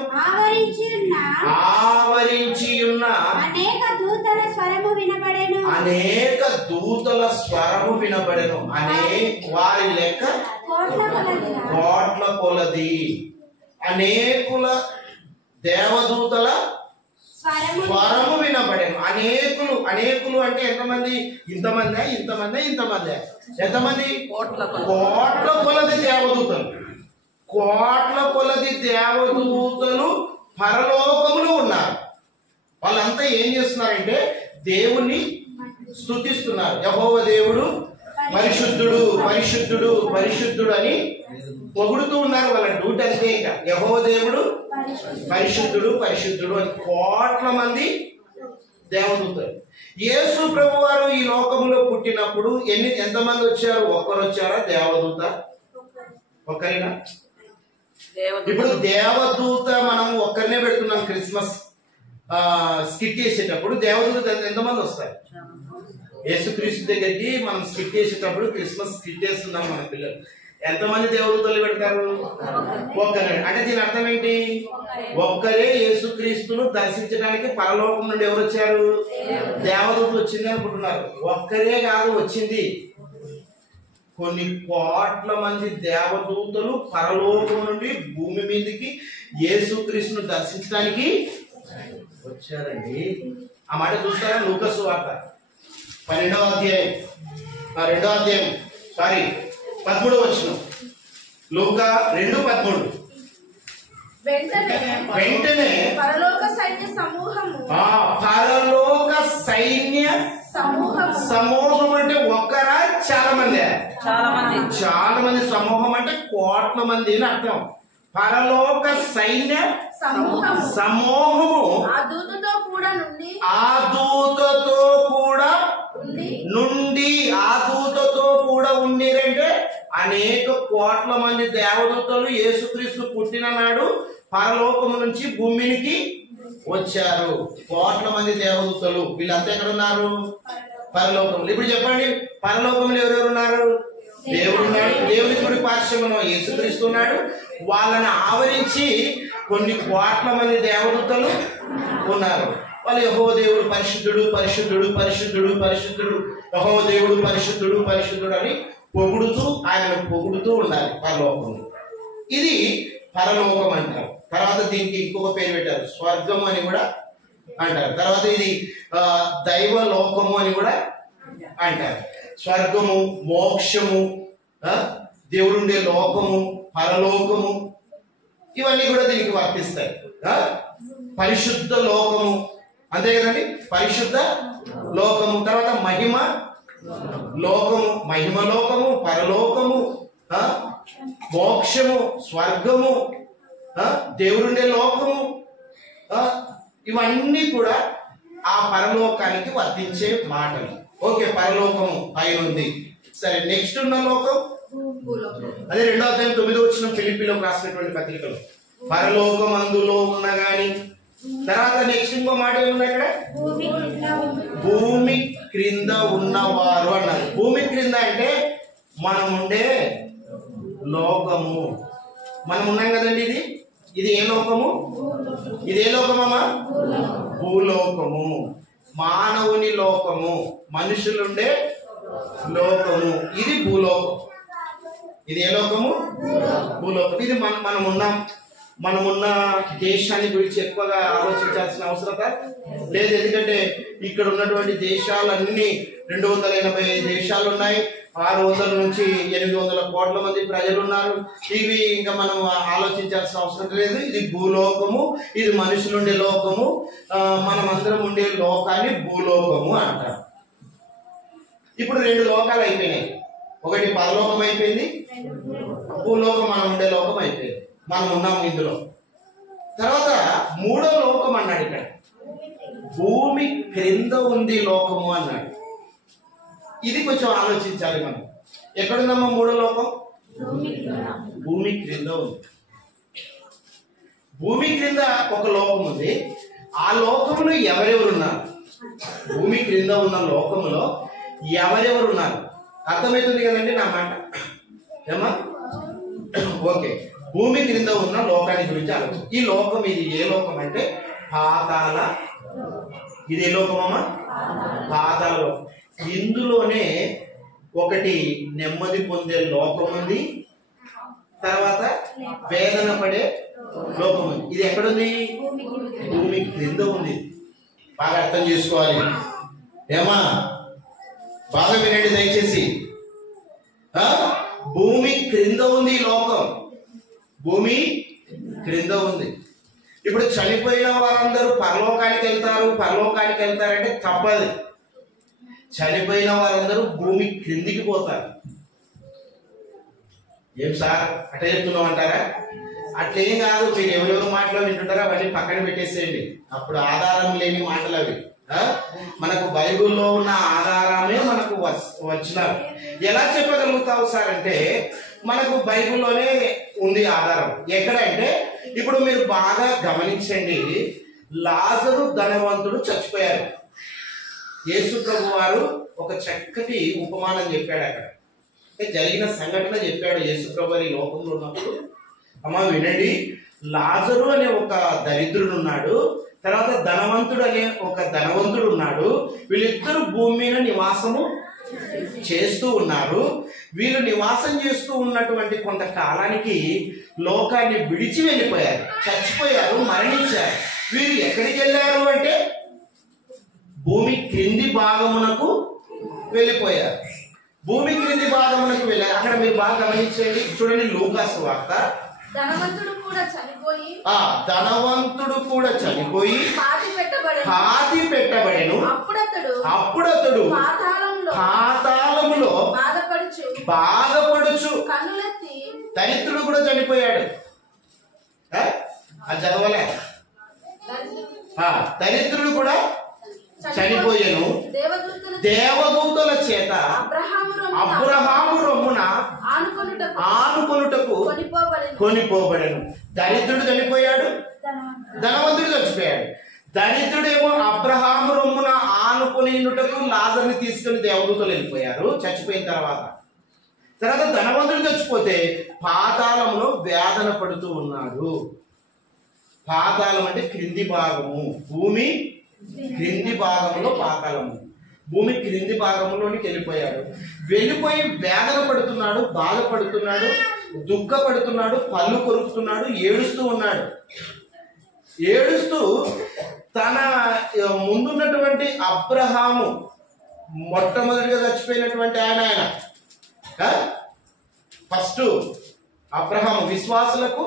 ఆవరించి ఉన్న అనేక దూతల స్వరము వినబడెను. వారి లెక్క కోట్ల కొలది. అనేకుల దేవదూతల స్వరము వినబడేను. అనేకులు అంటే ఎంతమంది? ఇంతమంది. ఎంతమంది? కోట్ల కొలది దేవదూతలు. కోట్ల కొలది దేవదూతలు పరలోకములో ఉన్నారు. వాళ్ళంతా ఏం చేస్తున్నారంటే దేవుణ్ణి స్తుతిస్తున్నారు. యెహోవా దేవుడు పరిశుద్ధుడు, పరిశుద్ధుడు, పరిశుద్ధుడు అని పొగుడుతూ ఉన్నారు. వాళ్ళ డ్యూటీ అంతే. ఇంకా యెహోవా దేవుడు పరిశుద్ధుడు, పరిశుద్ధుడు అని కోట్ల మంది దేవదూతలు. యేసు ప్రభు వారు ఈ లోకంలో పుట్టినప్పుడు ఎంతమంది వచ్చారు? ఒక్కరు వచ్చారా? దేవదూత ఒక్కరేనా? ఇప్పుడు దేవదూత మనం ఒక్కరినే పెడుతున్నాం. క్రిస్మస్ స్కిట్ చేసేటప్పుడు దేవదూత ఎంతమంది వస్తారు? యేసుక్రీస్తు దగ్గరికి మనం స్కిట్ చేసేటప్పుడు, క్రిస్మస్ స్కిట్ చేస్తున్నాం మన పిల్లలు, ఎంతమంది దేవదూతలు పెడతారు? ఒక్కరే. అంటే దీని అర్థం ఏంటి? ఒక్కరే యేసుక్రీస్తును దర్శించడానికి పరలోకం నుండి ఎవరు వచ్చారు? దేవదూతలు వచ్చింది అనుకుంటున్నారు. ఒక్కరే కాదు వచ్చింది, కొన్ని కోట్ల మంది దేవదూతలు పరలోకం నుండి భూమి మీదకి యేసుక్రీస్తును దర్శించడానికి వచ్చారండి. ఆ మాట చూస్తారా? లూకా సువార్త 12వ అధ్యాయం 13వ వచనం. లూకా 2:13. వెంటనే పరలోక సైన్య సమూహం అంటే ఒక్కరా? చాలా మంది సమూహం అంటే కోట్ల మంది అని అర్థం. పరలోక సైన్య సమూహము ఆ దూతతో కూడా ఉండిరంటే అనేక కోట్ల మంది దేవదూతలు యేసుక్రీస్తు పుట్టిన నాడు పరలోకము నుంచి భూమికి వచ్చారు. కోట్ల మంది దేవదూతలు. వీళ్ళంతా ఎక్కడ ఉన్నారు? పరలోకంలో. ఇప్పుడు చెప్పండి, పరలోకంలో ఎవరెవరు ఉన్నారు? దేవుడు ఉన్నాడు. దేవుని కుడి పార్శ్వమున యేసుక్రీస్తు ఉన్నాడు. వాళ్ళని ఆవరించి కొన్ని కోట్ల మంది దేవదూతలు ఉన్నారు. వాళ్ళు యెహోవా దేవుడు పరిశుద్ధుడు, పరిశుద్ధుడు, పరిశుద్ధుడు, పరిశుద్ధుడు, యెహోవా దేవుడు పరిశుద్ధుడు, పరిశుద్ధుడు అని ఆయనను పొగుడుతూ ఉండాలి పరలోకంలో. ఇది పరలోకం అంటారు. తర్వాత దీనికి ఇంకొక పేరు పెట్టారు, స్వర్గం అని కూడా అంటారు. తర్వాత ఇది దైవ లోకము అని కూడా అంటారు. స్వర్గము, మోక్షము, దేవుడుండే లోకము, పరలోకము, ఇవన్నీ కూడా దీనికి వర్తిస్తాయి. పరిశుద్ధ లోకము, అంతే కదండి, పరిశుద్ధ లోకము. తర్వాత మహిమ లోకము, మహిమ లోకము, పరలోకము, మోక్షము, స్వర్గము, దేవుడుండే లోకము, ఇవన్నీ కూడా ఆ పరలోకానికి వర్తించే మాటలు. ఓకే, పరలోకము పైన ఉంది. సరే, నెక్స్ట్ ఉన్న లోకం అదే 2వ అధ్యాయం 9వ వచనం ఫిలిప్పీలకు రాసినటువంటి పత్రికలో, పరలోకమందులో ఉన్న గాని తర్వాత నెక్స్ట్ ఇంకో మాట ఏముంది అక్కడ? భూమి క్రింద ఉన్న భూమి క్రింద ఉన్నవారు అన్నారు. భూమి క్రింద అంటే మనం ఉండే లోకము. మనం ఉన్నాం కదండి. ఇది ఏ లోకము? ఇది ఏ లోకమమ్మా? భూలోకము. మానవుని లోకము, మనుషులుండే లోకము. ఇది భూలోకం. ఇది ఏ లోకము? భూలోకం. ఇది మనమున్న దేశాన్ని గురించి ఎక్కువగా ఆలోచించాల్సిన అవసరం లేదు. ఎందుకంటే ఇక్కడ ఉన్నటువంటి దేశాలన్నీ 280 దేశాలు ఉన్నాయి. 600 నుంచి 800 కోట్ల మంది ప్రజలు ఉన్నారు. ఇవి ఇంకా మనం ఆలోచించాల్సిన అవసరం లేదు. ఇది భూలోకము, ఇది మనుషులుండే లోకము. మనమందరం ఉండే లోకాన్ని భూలోకము అంటారు. ఇప్పుడు 2 లోకాలు అయిపోయినాయి. ఒకటి పరలోకం అయిపోయింది, భూలోకం మనం ఉండే లోకం అయిపోయింది. మనం ఉన్నాము ఇందులో. తర్వాత 3వ లోకం అన్నాడు ఇక్కడ. భూమి క్రింద ఉంది లోకము అన్నాడు. ఇది కొంచెం ఆలోచించాలి మనం. ఎక్కడుందమ్మా 3వ లోకం? భూమి క్రింద ఉంది. భూమి క్రింద ఒక లోకం ఉంది. ఆ లోకములో ఎవరెవరున్నారు? భూమి క్రింద ఉన్న లోకములో ఎవరెవరున్నారు? అర్థమవుతుంది కదండి నా మాట? ఏమా? ఓకే. భూమి క్రింద ఉన్న లోకాన్ని గురించి ఆలోచన. ఈ లోకం ఇది ఏ లోకం అంటే పాతాళ. ఇది ఏ లోకమమ్మా? పాతాళ లోకం. ఇందులోనే ఒకటి నెమ్మది పొందే లోకం ఉంది, తర్వాత వేదన పడే లోకం ఉంది. ఇది ఎక్కడుంది? భూమి క్రింద ఉంది. బాగా అర్థం చేసుకోవాలి. ఏమా? బాగా వినండి దయచేసి. భూమి క్రింద ఉంది లోకం. భూమి క్రింద ఉంది. ఇప్పుడు చనిపోయిన వారందరూ పరలోకానికి వెళ్తారంటే తప్పదు. చనిపోయిన వారందరూ భూమి క్రిందికి పోతారు. ఏం సార్ అట్లా చెప్తున్నాం అంటారా? అట్లేం కాదు. మీరు ఎవరెవరు మాటలు వింటుంటారో అవన్నీ పక్కన పెట్టేసేయండి. అప్పుడు ఆధారం లేని మాటలు అవి. మనకు బైబిల్లో ఉన్న ఆధారమే మనకు వచ్చినారు. ఎలా చెప్పగలుగుతావు సార్ అంటే మనకు బైబిల్లోనే ఉంది ఆధారం. ఎక్కడంటే ఇప్పుడు మీరు బాగా గమనించండి. లాజరు ధనవంతుడు చచ్చిపోయారు. యేసు ప్రభు వారు ఒక చక్కటి ఉపమానం చెప్పాడు. అక్కడ జరిగిన సంఘటన చెప్పాడు యేసు ప్రభు ఈ లోకంలో ఉన్నప్పుడు. అమ్మ వినండి, లాజరు అనే ఒక దరిద్రుడు ఉన్నాడు, తర్వాత ధనవంతుడు అనే ఒక ధనవంతుడు ఉన్నాడు. వీళ్ళిద్దరు భూమి మీద నివాసము చేస్తూ ఉన్నారు. వీళ్ళు నివాసం చేస్తూ ఉన్నటువంటి కొంతకాలానికి లోకాన్ని విడిచి వెళ్ళిపోయారు, చచ్చిపోయారు, మరణించారు. వీరు ఎక్కడికి వెళ్ళారు అంటే భూమి క్రింది భాగమునకు వెళ్ళిపోయారు. భూమి క్రింది భాగమునకు వెళ్ళారు. అక్కడ మీరు బాగా గమనించండి. చూడండి, లూకా సువార్త. ధనవంతుడు కూడా చనిపోయి పాతి పెట్టబడెను. అప్పుడతడు పాతాళములో బాధపడుచు కన్నులెత్తి దరిద్రుడు కూడా చనిపోయాడు. అది చదవలే. దరిద్రుడు కూడా చనిపోయాను. దేవదూతల చేత అబ్రహాము రొమ్మున ఆనుకొనుటకు కొనిపోబడెను. దరిద్రుడు చనిపోయాడు, ధనవంతుడు చచ్చిపోయాడు. దరిద్రుడేమో అబ్రహాము రొమ్మున ఆనుకొనిటకు లాజర్ని తీసుకుని దేవదూతలు వెళ్ళిపోయారు చచ్చిపోయిన తర్వాత. ధనవంతుడు చచ్చిపోతే పాతాళంలో వేదన పడుతూ ఉన్నాడు. పాతాళం అంటే క్రింది భాగము. భూమి క్రింది భాగంలో పాతాళము. భూమి క్రింది భాగంలోనికి వెళ్ళిపోయి వేదన పడుతున్నాడు, బాధపడుతున్నాడు, దుఃఖపడుతున్నాడు, పళ్ళు కొరుకుతున్నాడు, ఏడుస్తూ ఉన్నాడు. ఏడుస్తూ తన ముందున్నటువంటి అబ్రహాము, మొట్టమొదటిగా చచ్చిపోయినటువంటి ఆయన ఫస్ట్ అబ్రహాము విశ్వాసులకు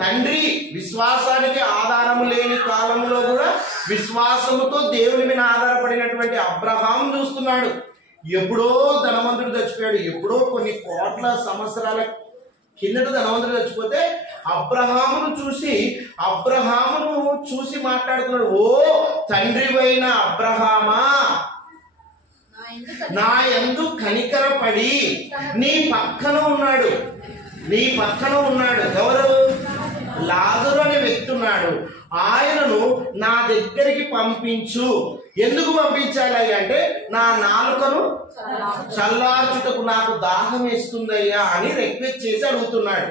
తండ్రి. విశ్వాసానికి ఆధారము లేని కాలంలో కూడా విశ్వాసముతో దేవుని మీద ఆధారపడినటువంటి అబ్రహాం చూస్తున్నాడు. ఎప్పుడో ధనవంతుడు చచ్చిపోయాడు. ఎప్పుడో కొన్ని కోట్ల సంవత్సరాల కిందట ధనవంతుడు చచ్చిపోతే అబ్రహామును చూసి మాట్లాడుతున్నాడు. ఓ తండ్రివైన అబ్రహామా, నా యందు కనికరపడి నీ పక్కన ఉన్నాడు. ఎవరు? లాజరు అనే వ్యక్తి ఉన్నాడు. ఆయనను నా దగ్గరికి పంపించు. ఎందుకు పంపించాలి అంటే నా నాలుకను చల్లార్చుటకు నాకు దాహం వేస్తుందయ్యా అని రిక్వెస్ట్ చేసి అడుగుతున్నాడు.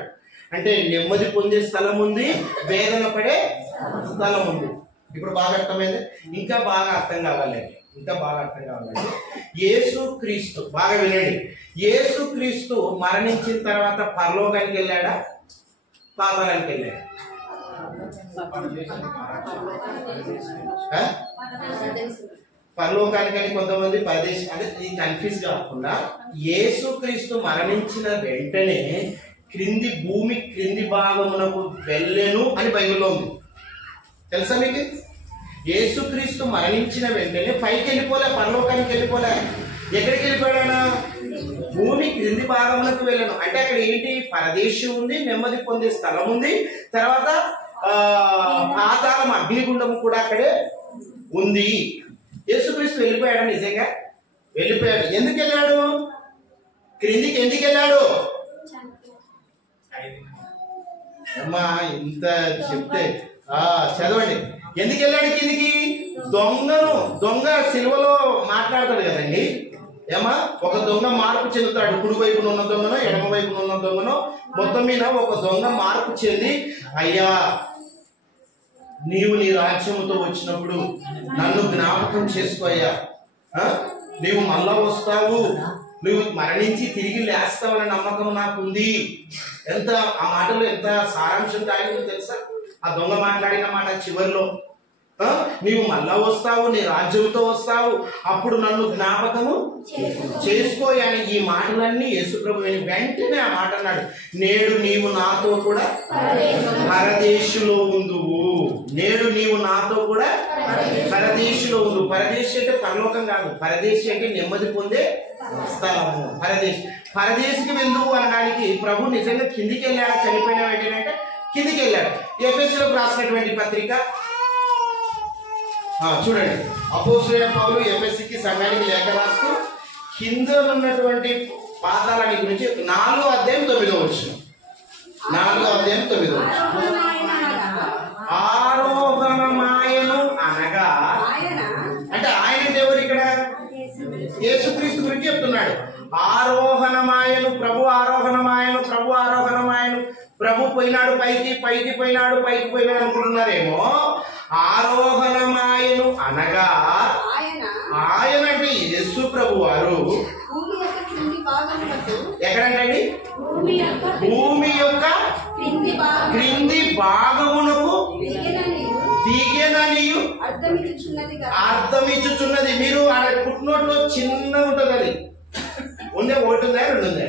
అంటే నెమ్మది పొందే స్థలం ఉంది, వేదన పడే స్థలం ఉంది. ఇప్పుడు బాగా అర్థమైంది. ఇంకా బాగా అర్థం కావాలండి, ఇంకా బాగా అర్థం కావాలండి. యేసుక్రీస్తు, బాగా వినండి, యేసుక్రీస్తు మరణించిన తర్వాత పరలోకానికి వెళ్ళాడా, పాతాళానికి వెళ్ళాడా? పరలోకానికని కొంతమంది పరదేశం, అంటే ఇది కన్ఫ్యూజ్ కాకుండా యేసుక్రీస్తు మరణించిన వెంటనే భూమి క్రింది భాగమునకు వెళ్ళెను అని బైబిల్లో ఉంది. తెలుసా మీకు? యేసుక్రీస్తు మరణించిన వెంటనే పైకి వెళ్ళిపోలే, పరలోకానికి వెళ్ళిపోలే. ఎక్కడికి వెళ్ళిపోయాడా? భూమి క్రింది భాగమునకు వెళ్ళను. అంటే అక్కడ ఏంటి? పరదేశం ఉంది, నెమ్మది పొందే స్థలం ఉంది, తర్వాత పాతాళం అగ్నిగుండము కూడా అక్కడే ఉంది. యేసుక్రీస్తు వెళ్ళిపోయాడు, నిజంగా వెళ్ళిపోయాడు. ఎందుకు వెళ్ళాడు? క్రిందికి ఎందుకు వెళ్ళాడు? అమ్మా ఇంత చెప్తే చదవండి. ఎందుకు వెళ్ళాడు కిందికి? దొంగ సిలువలో మాట్లాడతాడు కదండి. ఏమా, ఒక దొంగ మార్పు చెందుతాడు. కుడి వైపున ఉన్న దొంగనో ఎడమ వైపున ఉన్న దొంగనో, మొత్తం మీద ఒక దొంగ మార్పు చెంది, అయ్యా నీవు నీ రాజ్యముతో వచ్చినప్పుడు నన్ను జ్ఞాపకం చేసుకోయ్యా, నీవు మళ్ళా వస్తావు, నువ్వు మరణించి తిరిగి లేస్తావనే నమ్మకం నాకుంది. ఎంత ఆ మాటలో ఎంత సారాంశం తాగిందో తెలుసా? ఆ దొంగ మాట్లాడిన మాట చివరిలో, నీవు మళ్ళా వస్తావు, నీ రాజ్యంతో వస్తావు, అప్పుడు నన్ను జ్ఞాపకము చేసుకోయని ఈ మాటలన్నీ యేసుప్రభు వెంటనే ఆ మాట అన్నాడు, నేడు నీవు నాతో కూడా పరదేశులో ఉందువు. నేడు నీవు నాతో కూడా పరదేశులో ఉండు. పరదేశి అంటే పరలోకం కాదు, పరదేశి అంటే నెమ్మది పొందే స్థలము. పరదేశికి వెళ్దువు అనడానికి ప్రభు నిజంగా కిందికి వెళ్ళాడు. చనిపోయిన వెంటనే అంటే కిందికి వెళ్ళాడు. ఎఫెసీయులకు రాసినటువంటి పత్రిక చూడండి. అపోస్తలుడైన పౌలు ఎఫెసీకి సంఘానికి లేఖ రాస్తూ కింద ఉన్నటువంటి పాతాళాన్ని గురించి 4వ అధ్యాయం 9వ వచనం. 4వ అధ్యాయం 9వ వచనం. ఆరోహణమాయను అనగా, అంటే ఆయన ఎవరు? ఇక్కడ యేసుక్రీస్తు గురించి చెప్తున్నాడు. ఆరోహణమాయను, ప్రభు ఆరోహణమాయను, ప్రభు ఆరోహణమాయను, ప్రభు పోయినాడు పైకి, పైకి పోయినాడు, పైకి పోయినాడు అనుకుంటున్నారేమో. ఆరోహణమాయను అనగా ఆయన అంటే యేసు ప్రభు వారు ఎక్కడంటండి? భూమి యొక్క క్రింది భాగమునకు దిగెననియు అర్థమిచ్చుచున్నది. మీరు ఆడ పుట్టినోట్లో చిన్న ఉంటది, అది ఉండే ఒకటి ఉందా, రెండు ఉందా?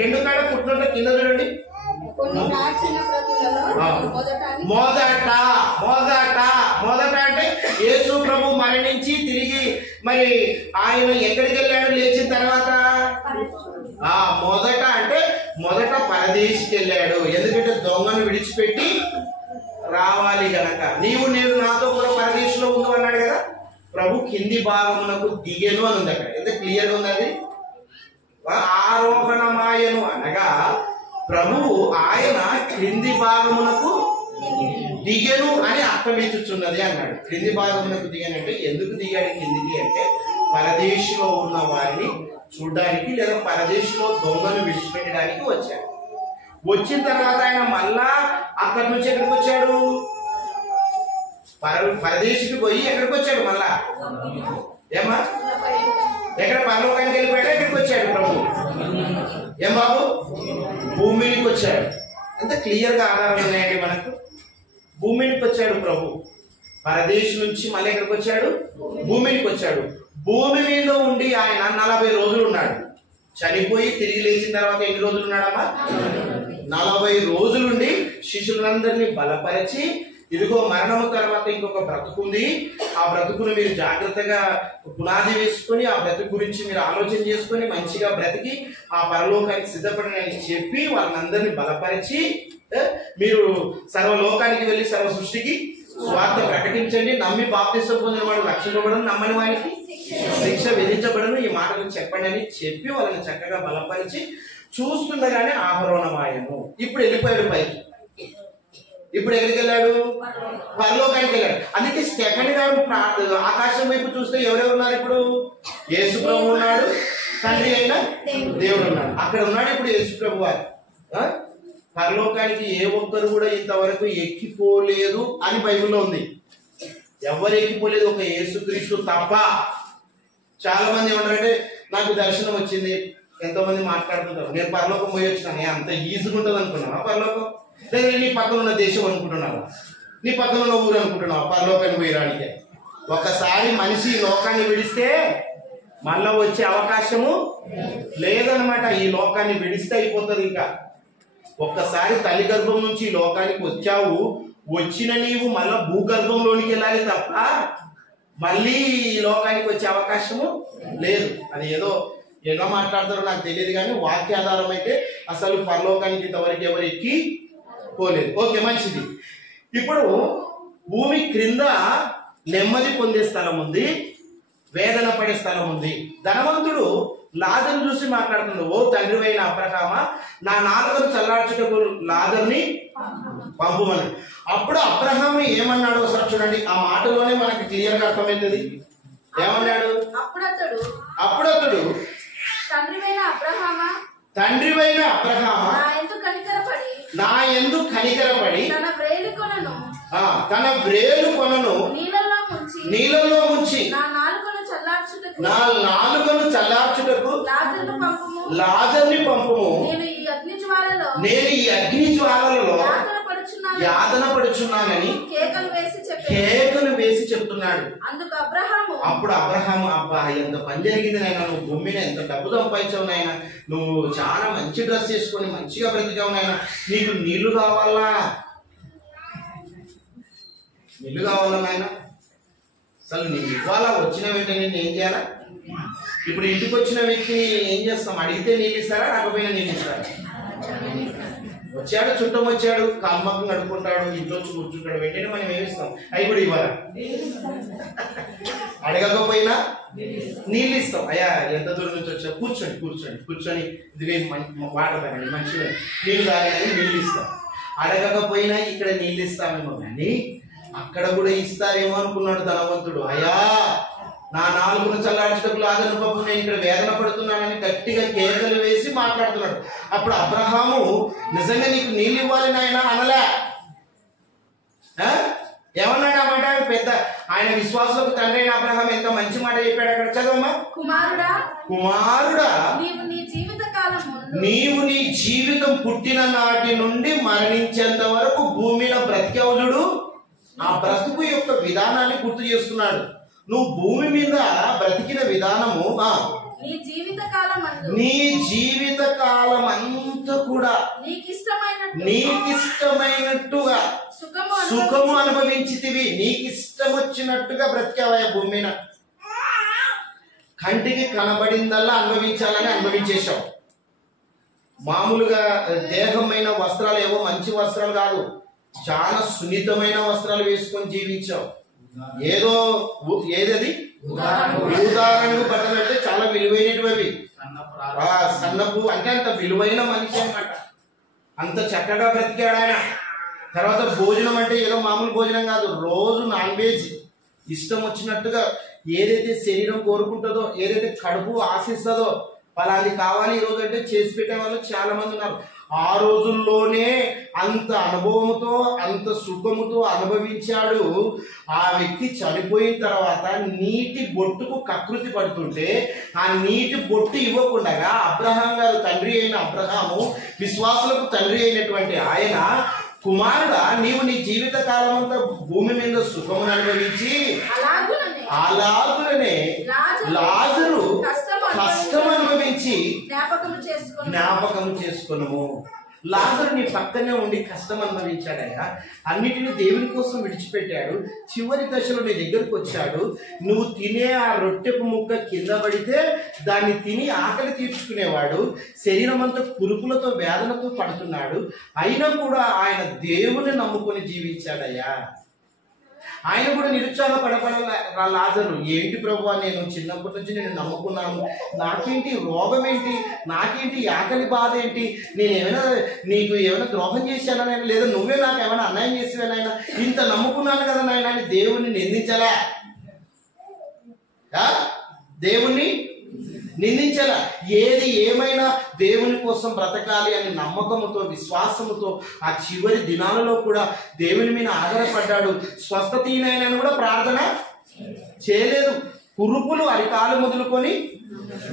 రెండు కాడ పుట్టినోట్లో కింద చూడండి. మొదట అంటే యేసు ప్రభు మరణించి తిరిగి మరి ఆయన ఎక్కడికి వెళ్ళాడు లేచిన తర్వాత? మొదట అంటే మొదట పరదేశికి వెళ్ళాడు. ఎందుకంటే దొంగను విడిచిపెట్టి రావాలి గనక. నేను నాతో కూడా పరదేశంలో ఉండు అన్నాడు కదా. ప్రభు కింది భాగమునకు దిగెను అని ఉంది అక్కడ. ఎంత క్లియర్గా ఉంది అది. ఆరోహణమాయను అనగా ప్రభువు ఆయన క్రింది భాగమునకు దిగెను అని అర్థమిచ్చుచున్నది అన్నాడు. క్రింది భాగమునకు దిగనంటే ఎందుకు దిగాడు కిందికి అంటే పరదేశంలో ఉన్న వారిని చూడడానికి, లేదా పరదేశంలో దొంగను విడిచిపెట్టడానికి వచ్చాడు. వచ్చిన తర్వాత ఆయన మళ్ళా అక్కడి నుంచి ఎక్కడికి వచ్చాడు? పరదేశికి పోయి ఎక్కడికి వచ్చాడు? మళ్ళా ఏమా, ఎక్కడ? పరలోకానికి వెళ్ళిపోయాడు. ఎక్కడికి వచ్చాడు ప్రభు? ఏం బాబు? భూమికి వచ్చాడు. ఎంత క్లియర్ గా ఆధారాలు ఉన్నాయండి మనకు. భూమికి వచ్చాడు ప్రభు. పరదేశం నుంచి మళ్ళీ ఎక్కడికి వచ్చాడు? భూమికి వచ్చాడు. భూమి మీద ఉండి ఆయన 40 రోజులు ఉన్నాడు. చనిపోయి తిరిగి లేచిన తర్వాత ఎన్ని రోజులు ఉన్నాడమ్మా? 40 రోజులుండి శిష్యులందరినీ బలపరిచి, ఇదిగో మరణము తర్వాత ఇంకొక బ్రతుకుంది, ఆ బ్రతుకును మీరు జాగ్రత్తగా పునాది వేసుకొని ఆ బ్రతుకు గురించి మీరు ఆలోచన చేసుకొని మంచిగా బ్రతికి ఆ పరలోకానికి సిద్ధపడని చెప్పి వాళ్ళందరినీ బలపరిచి, మీరు సర్వలోకానికి వెళ్ళి సర్వ సృష్టికి స్వార్థ ప్రకటించండి, నమ్మి బాప్తిసం పొందిన వాడు రక్షించబడను, నమ్మని వారికి శిక్ష విధించబడను, ఈ మాటలు చెప్పండి అని చెప్పి వాళ్ళని చక్కగా బలపరిచి చూస్తుండగానే ఆహరోణమాయను. ఇప్పుడు వెళ్ళిపోయాడు పైకి. ఇప్పుడు ఎక్కడికి వెళ్ళాడు? పరలోకానికి వెళ్ళాడు. అందుకే స్టెఫెన్ గారు ఆకాశం వైపు చూస్తే ఎవరెవరు ఉన్నారు? ఇప్పుడు యేసు ప్రభు ఉన్నాడు, తండ్రి అయిన దేవుడు ఉన్నాడు. అక్కడ ఉన్నాడు ఇప్పుడు యేసు ప్రభు వారు. పరలోకానికి ఏ ఒక్కరు కూడా ఇంతవరకు ఎక్కిపోలేదు అని బైబిల్లో ఉంది. ఎవరు ఎక్కిపోలేదు, ఒక యేసుక్రీస్తు తప్ప. చాలా మంది ఏమంటారంటే నాకు దర్శనం వచ్చింది, ఎంతో మంది మాట్లాడుతుంటారు, నేను పరలోకం పోయి వచ్చినాను. అంత ఈజీగా ఉంటుంది అనుకున్నావా పరలోకం? లేదా నీ పక్కన ఉన్న దేశం అనుకుంటున్నావా? నీ పక్కన ఉన్న ఊరు అనుకుంటున్నావా పరలోకాన్ని పోయడానికి? ఒకసారి మనిషి లోకాన్ని విడిస్తే మళ్ళా వచ్చే అవకాశము లేదనమాట. ఈ లోకాన్ని విడిస్తే అయిపోతుంది. ఇంకా ఒక్కసారి తల్లి గర్భం నుంచి ఈ లోకానికి వచ్చావు, వచ్చిన నీవు మళ్ళా భూగర్భంలోనికి వెళ్ళాలి తప్ప మళ్ళీ ఈ లోకానికి వచ్చే అవకాశము లేదు. అది ఏదో ఎలా మాట్లాడతారో నాకు తెలియదు, కానీ వాక్యాధారం అయితే అసలు పరలోకానికి ఇంతవరకు ఎవరు ఎక్కి పోలేదు. ఓకే, మంచిది. ఇప్పుడు భూమి క్రింద నెమ్మది పొందే స్థలం ఉంది, వేదన పడే స్థలం ఉంది. ధనవంతుడు లాజరును చూసి మాట్లాడుతున్నాడు, ఓ తండ్రి అయిన అబ్రహామా, నా నాలుకను చల్లార్చుటకు లాజరుని పంపుమన్నాడు. అప్పుడు అబ్రహాము ఏమన్నాడు ఒకసారి చూడండి. ఆ మాటలోనే మనకి క్లియర్ గా అర్థమైంది. ఏమన్నాడు? అప్పుడు అతడు తండ్రివైన అబ్రహామా, నా యందు కనికరపడి తన వ్రేలు కొనను నీళ్ళలో ముంచి నా నాలుకను చల్లార్చుటకు లాజరుని పంపుము, నేను ఈ అగ్ని జ్వాలలో యాతన పడుచున్నానని కేకలు వేసి చెప్తున్నాడు. అప్పుడు అబ్రహాము, అబ్బా ఎంత పని జరిగింది నాయన, నువ్వు భూమి మీద ఎంత డబ్బు సంపాదించావు నాయన, నువ్వు చాలా మంచి డ్రెస్ చేసుకొని మంచిగా బ్రతికావు నాయన, నీకు నీళ్లు కావాలా? నీళ్లు కావాలా నాయన? అసలు నీకు ఇవ్వాలా? వచ్చిన వెంటనే నేను ఏం చేయాలా? ఇప్పుడు ఇంటికి వచ్చిన వ్యక్తిని ఏం చేస్తాం? అడిగితే నీళ్ళు ఇస్తారా, రాకపోయినా నీళ్ళు ఇస్తారా? వచ్చాడు, చుట్టం వచ్చాడు, కాల్మకం కడుక్కుంటాడు, ఇంట్లో కూర్చుంటాడు, వెంటనే మనం ఏమిస్తాం? అవి కూడా ఇవ్వాలా? అడగకపోయినా నీళ్ళు ఇస్తాం. అయ్యా ఎంత దూరం నుంచి వచ్చా, కూర్చొని ఇదిగే వాటర్ తాగండి, మంచిగా నీళ్ళు తాగండి, నీళ్ళు ఇస్తాం. అడగకపోయినా ఇక్కడ నీళ్ళు ఇస్తామేమో, కానీ అక్కడ కూడా ఇస్తారేమో అనుకున్నాడు ధనవంతుడు. అయ్యా, నా నాలుగును చల్లార్చుటకు లాజరును పంపు, నేను ఇక్కడ వేదన పడుతున్నానని గట్టిగా కేకలు వేసి మాట్లాడుతున్నాడు. అప్పుడు అబ్రహాము, నిజంగా నీకు నీళ్ళు ఇవ్వాలి నాయన అనలే. ఏమన్నాడు ఆ మాట? పెద్ద ఆయన విశ్వాసులకు తండ్రి అయిన అబ్రహాం ఎంత మంచి మాట చెప్పాడు అక్కడ. చదవమ్మా. కుమారుడా, నీవు నీ జీవితం పుట్టిన నాటి నుండి మరణించేంత వరకు భూమిలో బ్రతికావు చూడు, ఆ బ్రతుకు యొక్క విధానాన్ని గుర్తు చేస్తున్నాడు. నువ్వు భూమి మీద బ్రతికిన విధానము, నీ జీవిత కాలం అంతా కూడా నీకిష్టమైనట్టుగా సుఖము అనుభవించితివి. నీకు ఇష్టం వచ్చినట్టుగా బ్రతికావా భూమి మీద. కంటికి కనబడిందల్లా అనుభవించాలని అనుభవించేశావు. మామూలుగా దేహమైన వస్త్రాలు ఏవో మంచి వస్త్రాలు కాదు, చాలా సున్నితమైన వస్త్రాలు వేసుకొని జీవించావు. ఏదది ఊదారంగు బట్టలు అంటే చాలా విలువైనవి. సన్నపు అంటే అంత విలువైన మనిషి అన్నమాట. అంత చక్కగా బ్రతికాడు ఆయన. తర్వాత భోజనం అంటే ఏదో మామూలు భోజనం కాదు, రోజు నాన్ వెజ్ ఇష్టం వచ్చినట్టుగా ఏదైతే శరీరం కోరుకుంటుందో, ఏదైతే కడుపు ఆశిస్తుందో, పలాది కావాలి ఈ రోజు అంటే చేసి పెట్టే వాళ్ళు చాలా మంది ఉన్నారు. ఆ రోజుల్లోనే అంత అనుభవంతో అంత సుఖముతో అనుభవించాడు. ఆ వ్యక్తి చనిపోయిన తర్వాత నీటి బొట్టుకు కకృతి పడుతుంటే ఆ నీటి బొట్టు ఇవ్వకుండా అబ్రహాం గారు, తండ్రి అయిన అబ్రహాము, విశ్వాసులకు తండ్రి అయినటువంటి ఆయన, కుమారుడా, నీవు నీ జీవిత కాలం అంతా భూమి మీద సుఖమును అనుభవించి అలాగునే లాజరు కష్టం అనుభవించి జ్ఞాపకము చేసుకున్నాము. లాజరు నీ పక్కనే ఉండి కష్టం అనుభవించాడయ్యా. అన్నిటిని దేవుని కోసం విడిచిపెట్టాడు. చివరి దశలో నీ దగ్గరకు వచ్చాడు. నువ్వు తినే ఆ రొట్టెపు ముక్క కింద పడితే దాన్ని తిని ఆకలి తీర్చుకునేవాడు. శరీరం అంతా కురుపులతో వేదనతో పడుతున్నాడు. అయినా కూడా ఆయన దేవుని నమ్ముకొని జీవించాడయ్యా. ఆయన కూడా నిరుత్సాహపడపడ లాజరు, ఏంటి ప్రభువా, నేను చిన్నప్పటి నుంచి నేను నమ్ముకున్నాను, నాకేంటి రోగం ఏంటి, నాకేంటి ఆకలి బాధ ఏంటి, నేనేమైనా నీకు ఏమైనా ద్రోహం చేశానా నాయన, లేదా నువ్వే నాకు ఏమైనా అన్యాయం చేసేవా నాయన, ఇంత నమ్ముకున్నాను కదా నాయన అని దేవుణ్ణి నిందించలే, దేవుణ్ణి నిందించలా. ఏది ఏమైనా దేవుని కోసం బ్రతకాలి అని నమ్మకముతో విశ్వాసముతో ఆ చివరి దినాలలో కూడా దేవుని మీద ఆధారపడ్డాడు. స్వస్థతీనైనా కూడా ప్రార్థన చేయలేదు. కురుపులు అరికాలు మొదలుకొని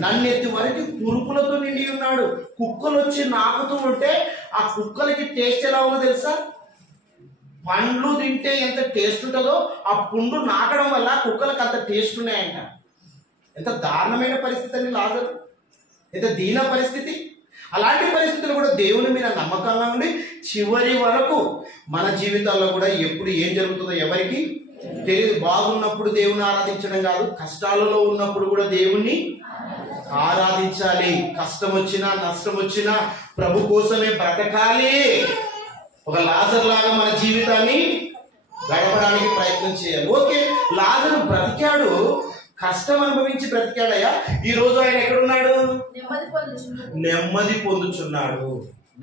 నన్నెత్తి వరకు కురుపులతో నిండి ఉన్నాడు. కుక్కలు వచ్చి నాకుతూ ఉంటే ఆ కుక్కలకి టేస్ట్ ఎలా ఉందో తెలుసా? పండ్లు తింటే ఎంత టేస్ట్ ఉంటుందో ఆ పుండు నాకడం వల్ల కుక్కలకు అంత టేస్ట్ ఉన్నాయంట. ఎంత దారుణమైన పరిస్థితి అండి లాజరు, ఎంత దీన పరిస్థితి. అలాంటి పరిస్థితులు కూడా దేవుని మీద నమ్మకంగా ఉండి చివరి వరకు మన జీవితాల్లో కూడా ఎప్పుడు ఏం జరుగుతుందో ఎవరికి తెలియదు. బాగున్నప్పుడు దేవుని ఆరాధించడం కాదు, కష్టాలలో ఉన్నప్పుడు కూడా దేవుణ్ణి ఆరాధించాలి. కష్టం వచ్చినా నష్టం వచ్చినా ప్రభు కోసమే బ్రతకాలి. ఒక లాజర్ లాగా మన జీవితాన్ని గడపడానికి ప్రయత్నం చేయాలి. ఓకే, లాజరు బ్రతికాడు, కష్టం అనుభవించి బ్రతికాడయ్యా. ఈ రోజు ఆయన ఎక్కడున్నాడు? నెమ్మది పొందుచున్నాడు.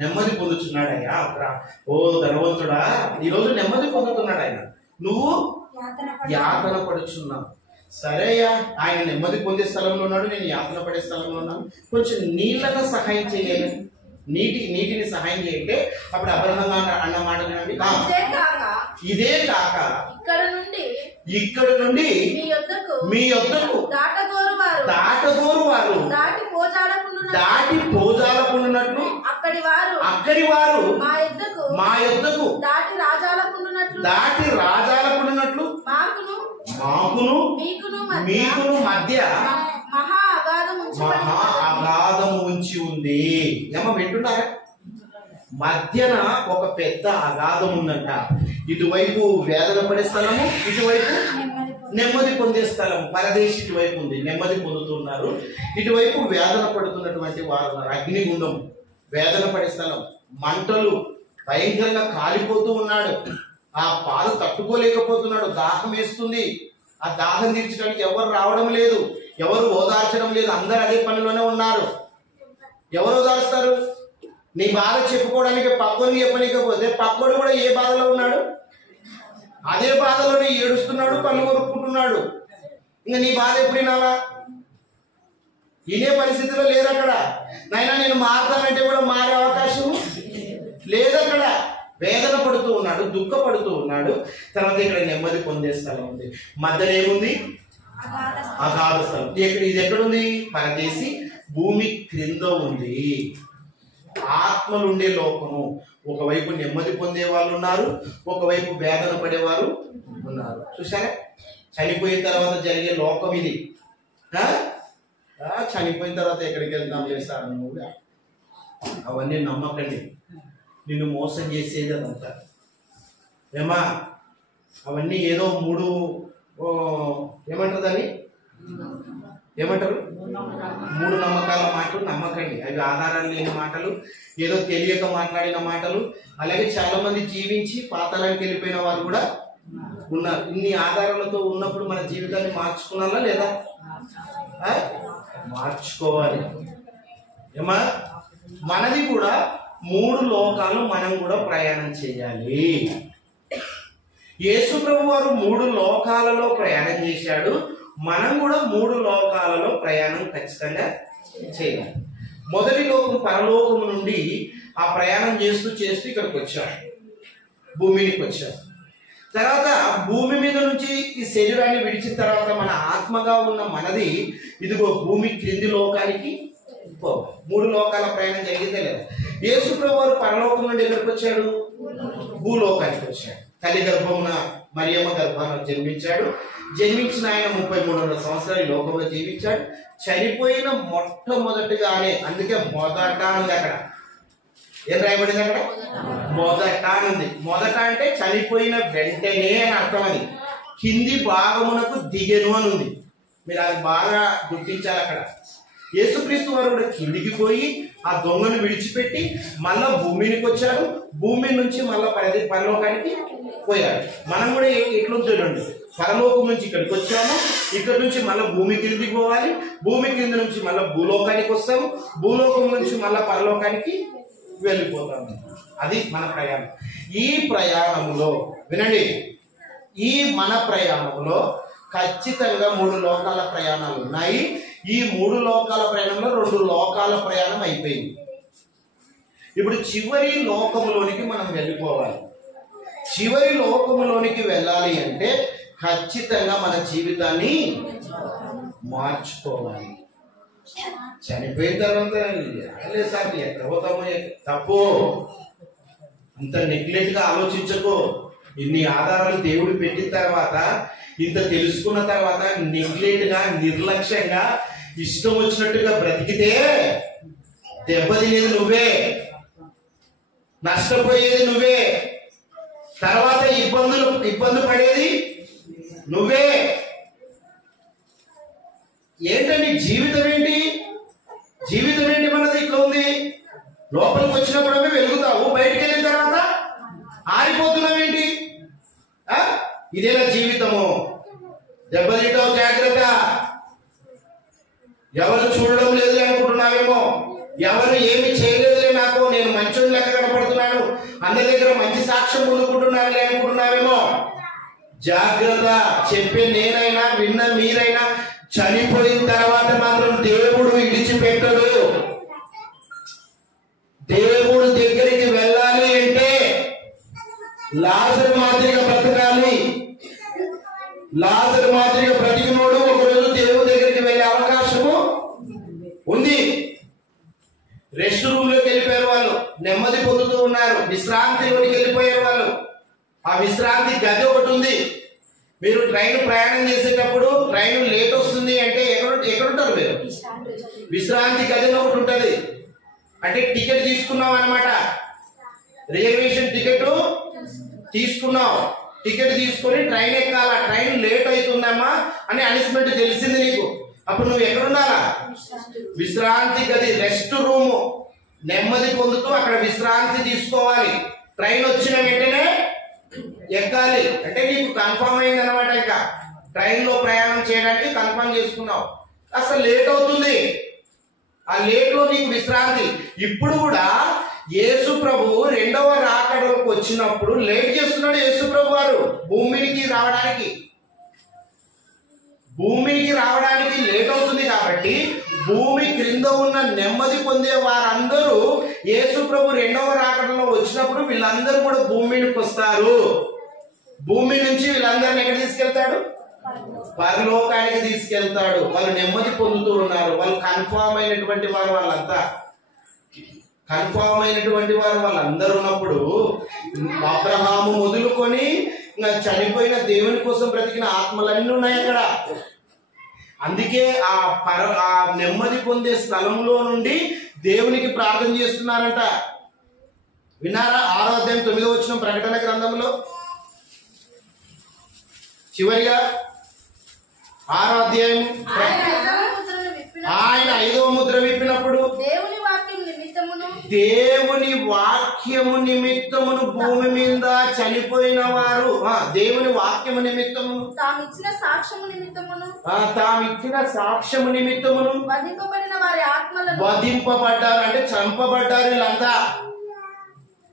నెమ్మది పొందుచున్నాడయ్యా. ఓ ధనవంతుడా, ఈ రోజు నెమ్మది పొందుతున్నాడు ఆయన. నువ్వు యాతన పడుచున్నావు. సరే అయ్యా, ఆయన నెమ్మది పొందే స్థలంలో ఉన్నాడు, నేను యాతన పడే స్థలంలో ఉన్నాను, కొంచెం నీళ్ళగా సహాయం చేయాలి, నీటిని సహాయం చేయంటే అప్పుడు అబ్రహంగా అన్న మాట వినండి. ఇదే కాక ఇక్కడ నుండి మీ యొద్దకు దాటగోరు వారు దాటి పోజాలకుండునట్లు అక్కడి వారు మా యొద్దకు దాటి రాజాలకుండునట్లు మాకును మీకును మధ్య మహా అగాధము ఉంచి ఉంది. ఏమో వింటున్నారా? మధ్యన ఒక పెద్ద అగాధం ఉందంట. ఇటువైపు వేదన పడే స్థలము, ఇటువైపు నెమ్మది పొందే స్థలం. పరదేశి ఇటువైపు ఉంది, నెమ్మది పొందుతున్నారు. ఇటువైపు వేదన పడుతున్నటువంటి వారు ఉన్నారు. అగ్నిగుండం, వేదన పడే స్థలం, మంటలు, భయంకరంగా కాలిపోతూ ఉన్నాడు. ఆ పాలు తట్టుకోలేకపోతున్నాడు, దాహం వేస్తుంది. ఆ దాహం తీర్చడానికి ఎవరు రావడం లేదు, ఎవరు ఓదార్చడం లేదు. అందరు అదే పనిలోనే ఉన్నారు. ఎవరు ఓదార్స్తారు? నీ బాధ చెప్పుకోవడానికి పక్కోని చెప్పలేకపోతే పక్కోడు కూడా ఏ బాధలో ఉన్నాడు, అదే బాధలోనే ఏడుస్తున్నాడు, పళ్ళు కొరుక్కుంటున్నాడు. ఇంకా నీ బాధ ఎప్పుడు వినాలా? వినే పరిస్థితిలో లేదు అక్కడ. నైనా నేను మారుతానంటే కూడా మారే అవకాశం లేదు అక్కడ. వేదన పడుతూ ఉన్నాడు, దుఃఖపడుతూ ఉన్నాడు. తర్వాత ఇక్కడ నెమ్మది పొందే స్థలం ఉంది. మధ్యలో ఏముంది? అగాధ స్థలం. ఇది ఎక్కడుంది? పరదేశి భూమి క్రింద ఉంది. ఆత్మలుండే లోకము. ఒకవైపు నెమ్మది పొందే వాళ్ళు ఉన్నారు, ఒకవైపు వేదన పడేవారు ఉన్నారు. చూసారా? చనిపోయిన తర్వాత జరిగే లోకం ఇది. చనిపోయిన తర్వాత ఎక్కడికి వెళ్తాం చేస్తారని కూడా అవన్నీ నమ్మకండి. నిన్ను మోసం చేసేది అదంతా. ఏమా అవన్నీ ఏదో ఏమంటారు మూడు నమ్మకాల మాటలు నమ్మకండి. అవి ఆధారాలు లేని మాటలు, ఏదో తెలియక మాట్లాడిన మాటలు. అలాగే చాలా మంది జీవించి పాతాళానికి వెళ్ళిపోయిన వారు కూడా ఉన్నారు. ఇన్ని ఆధారాలతో ఉన్నప్పుడు మన జీవితాన్ని మార్చుకున్నారా లేదా? మార్చుకోవాలి. ఏమా మనది కూడా 3 లోకాలు మనం కూడా ప్రయాణం చేయాలి. యేసు ప్రభు వారు 3 లోకాలలో ప్రయాణం చేశాడు. మనం కూడా 3 లోకాలలో ప్రయాణం ఖచ్చితంగా చేయాలి. మొదటి లోకం పరలోకము నుండి ఆ ప్రయాణం చేస్తూ చేస్తూ ఇక్కడికి వచ్చాడు, భూమికి వచ్చాడు. తర్వాత భూమి మీద నుంచి ఈ శరీరాన్ని విడిచిన తర్వాత మన ఆత్మగా ఉన్న మనది ఇదిగో భూమి క్రింది లోకానికి పోవాలి. 3 లోకాల ప్రయాణం జరిగిందే లేదా? యేసు ప్రభు వారు పరలోకం నుండి ఎక్కడికి వచ్చాడు? భూలోకానికి వచ్చాడు. తల్లి గర్భమున మరియమ్మ గర్భాన జన్మించాడు. జన్మించిన ఆయన 33 సంవత్సరాలు ఈ లోకంలో జీవించాడు. చనిపోయిన మొట్టమొదటిగానే, అందుకే మొదట ఉంది అక్కడ. ఏం రాయబడింది అక్కడ? మొదట ఉంది. మొదట అంటే చనిపోయిన వెంటనే అని అర్థం. అది కింది భాగమునకు దిగెను అని ఉంది. మీరు అది బాగా గుర్తించాలి. అక్కడ యేసుక్రీస్తు వారు కూడా కిందికి పోయి ఆ దొంగను విడిచిపెట్టి మళ్ళా భూమికి వచ్చాడు. భూమి నుంచి మళ్ళా పరలోకానికి పోయాడు. మనం కూడా ఎట్లుంటాడండి, పరలోకం నుంచి ఇక్కడికి వచ్చాము, ఇక్కడ నుంచి మళ్ళీ భూమి కిందికి పోవాలి, భూమి కింద నుంచి మళ్ళీ భూలోకానికి వస్తాము, భూలోకం నుంచి మళ్ళీ పరలోకానికి వెళ్ళిపోతాము. అది మన ప్రయాణం. ఈ ప్రయాణంలో వినండి, ఈ మన ప్రయాణంలో ఖచ్చితంగా 3 లోకాల ప్రయాణాలు ఉన్నాయి. ఈ 3 లోకాల ప్రయాణంలో 2 లోకాల ప్రయాణం అయిపోయింది. ఇప్పుడు చివరి లోకములోనికి మనం వెళ్ళిపోవాలి. చివరి లోకములోనికి వెళ్ళాలి అంటే ఖచ్చితంగా మన జీవితాన్ని మార్చుకోవాలి. చనిపోయిన తర్వాత సార్ ఎక్కడ పోతామో తప్పు, అంత నెగ్లెక్ట్ గా ఆలోచించకు. ఇన్ని ఆధారాలు దేవుడు పెట్టిన తర్వాత, ఇంత తెలుసుకున్న తర్వాత నెగ్లెక్ట్ గా నిర్లక్ష్యంగా ఇష్టం వచ్చినట్టుగా బ్రతికితే దెబ్బతినేది నువ్వే, నష్టపోయేది నువ్వే, తర్వాత ఇబ్బంది పడేది నువ్వే. ఏంటండి జీవితం ఏంటి? జీవితం ఏంటి మనది? ఇట్లా ఉంది. లోపలికి వచ్చినప్పుడమే వెలుగుతావు, బయటికి వెళ్ళిన తర్వాత ఆరిపోతున్నావేంటి? ఇదేనా జీవితము? దెబ్బతింటావు, జాగ్రత్త. ఎవరు చూడడం లేదు అనుకుంటున్నావేమో, ఎవరు ఏమి చేయలేదులే, నాకు నేను మంచోని లెక్క కనపడుతున్నాను, అందరి దగ్గర మంచి సాక్ష్యం పొందుకుంటున్నానులే అనుకుంటున్నావేమో. జాగ్రత్త. చెప్పే నేనైనా విన్న మీరైనా చనిపోయిన తర్వాత మాత్రం దేవుడు విడిచిపెట్టడు. దేవుడు దగ్గరికి వెళ్ళాలి అంటే లాజరు మాదిరిగా బ్రతకాలి. లాజరు మాదిరిగా బ్రతికినోడు ఒకరోజు దేవుడి దగ్గరికి వెళ్ళే అవకాశము ఉంది. రెస్ట్ రూమ్ లోకి వెళ్ళిపోయారు వాళ్ళు, నెమ్మది పొందుతూ ఉన్నారు. విశ్రాంతిలోకి వెళ్ళిపోయారు వాళ్ళు. ఆ విశ్రాంతి గది ఒకటి ఉంది. మీరు ట్రైన్ ప్రయాణం చేసేటప్పుడు ట్రైన్ లేట్ వస్తుంది అంటే ఎక్కడుంటారు మీరు? విశ్రాంతి గది ఒకటి ఉంటుంది. అంటే టికెట్ తీసుకున్నావు అనమాట, రిజర్వేషన్ టికెట్ తీసుకున్నావు. టికెట్ తీసుకొని ట్రైన్ ఎక్కాల. ట్రైన్ లేట్ అవుతుందమ్మా అని అనౌన్స్మెంట్ తెలిసింది నీకు. అప్పుడు నువ్వు ఎక్కడుండాలా? విశ్రాంతి గది, రెస్ట్ రూమ్. నెమ్మది పొందుతూ అక్కడ విశ్రాంతి తీసుకోవాలి. ట్రైన్ వచ్చిన వెంటనే ఎక్కాలి. అంటే నీకు కన్ఫర్మ్ అయింది అనమాట. ఇంకా ట్రైన్ లో ప్రయాణం చేయడానికి కన్ఫర్మ్ చేసుకున్నావు. అసలు లేట్ అవుతుంది, ఆ లేట్ లో నీకు విశ్రాంతి. ఇప్పుడు కూడా యేసు ప్రభు 2వ రాకడలోకి వచ్చినప్పుడు లేట్ చేస్తున్నాడు యేసు ప్రభు వారు. భూమికి రావడానికి లేట్ అవుతుంది కాబట్టి భూమి క్రింద ఉన్న నెమ్మది పొందే వారందరూ యేసు ప్రభు 2వ రాకడలో వచ్చినప్పుడు వీళ్ళందరూ కూడా భూమికి వస్తారు. భూమి నుంచి వీళ్ళందరిని ఎక్కడ తీసుకెళ్తాడు? పరలోకానికి తీసుకెళ్తాడు. వాళ్ళు నెమ్మది పొందుతూ ఉన్నారు. వాళ్ళు కన్ఫామ్ అయినటువంటి వారు, వాళ్ళంతా కన్ఫామ్ అయినటువంటి వారు వాళ్ళందరూ ఉన్నప్పుడు అబ్రహాము మొదలుకొని చనిపోయిన దేవుని కోసం బ్రతికిన ఆత్మలన్నీ ఉన్నాయి అక్కడ. అందుకే ఆ నెమ్మది పొందే స్థలంలో నుండి దేవునికి ప్రార్థన చేస్తున్నారంట. విన్నారా? 6వ అధ్యాయం 9వ వచనం ప్రకటన గ్రంథంలో చివరిగా 6వ అధ్యాయం ఆయన 5వ ముద్ర విప్పినప్పుడు దేవుని వాక్యము నిమిత్తమును భూమి మీద చనిపోయిన వారు దేవుని వాక్యము నిమిత్తమును తామిచ్చిన సాక్ష్యము నిమిత్తమును వధింపబడ్డారు. అంటే చంపబడ్డారు వీళ్ళంతా.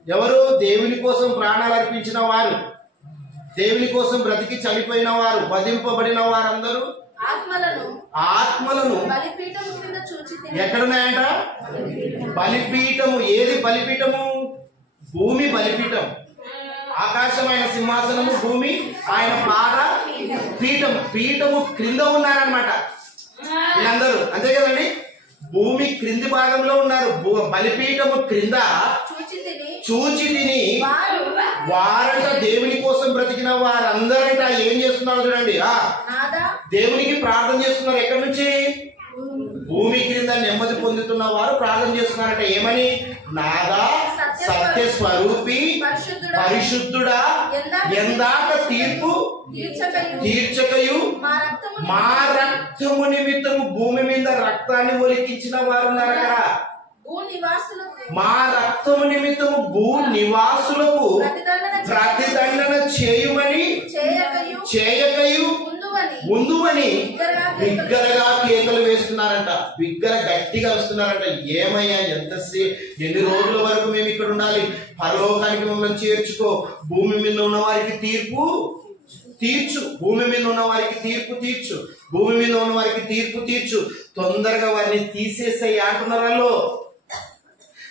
ఎవరు? దేవుని కోసం ప్రాణాలు అర్పించిన వారు, దేవుని కోసం బ్రతికి చనిపోయిన వారు, వధింపబడిన వారందరూ ఆత్మలను ఎక్కడున్నాయంట? బలిపీఠము. ఏది బలిపీఠము? భూమి బలిపీఠం. ఆకాశం ఆయన సింహాసనము, భూమి ఆయన పాద పీఠము. పీఠము క్రింద ఉన్నారనమాట వీళ్ళందరూ. అంతే కదండి? భూమి క్రింది భాగంలో ఉన్నారు. బలిపీఠము క్రింద చూచి తిని వారంట దేవుని కోసం బ్రతికిన వారందరంట ఏం చేస్తున్నారు చూడండి. దేవునికి ప్రార్థన చేస్తున్నారు. ఎక్కడి నుంచి? భూమి క్రింద నెమ్మది పొందుతున్న వారు ప్రార్థన చేస్తున్నారంట. ఏమని? నాదా సత్య స్వరూపి పరిశుద్ధుడా ఎందాక తీర్పు తీర్చకయు మా రక్తము నిమిత్తము భూమి మీద రక్తాన్ని ఒలికించిన వారు ఉన్నారు అక్కడ. మా రక్తము నిమిత్తము భూ నివాసులకు ప్రతిదండన చేయమని చేయకయు ముందువని బిగ్గరగా కేకలు వేస్తున్నారంట. బిగ్గర గట్టిగా వస్తున్నారంట. ఏమయ్యా, ఎన్ని రోజుల వరకు మేము ఇక్కడ ఉండాలి? పరలోకానికి మమ్మల్ని చేర్చుకో. భూమి మీద ఉన్న వారికి తీర్పు తీర్చు. భూమి మీద ఉన్న వారికి తీర్పు తీర్చు. భూమి మీద ఉన్న వారికి తీర్పు తీర్చు. తొందరగా వారిని తీసేసాయి అంటున్నారు వాళ్ళు.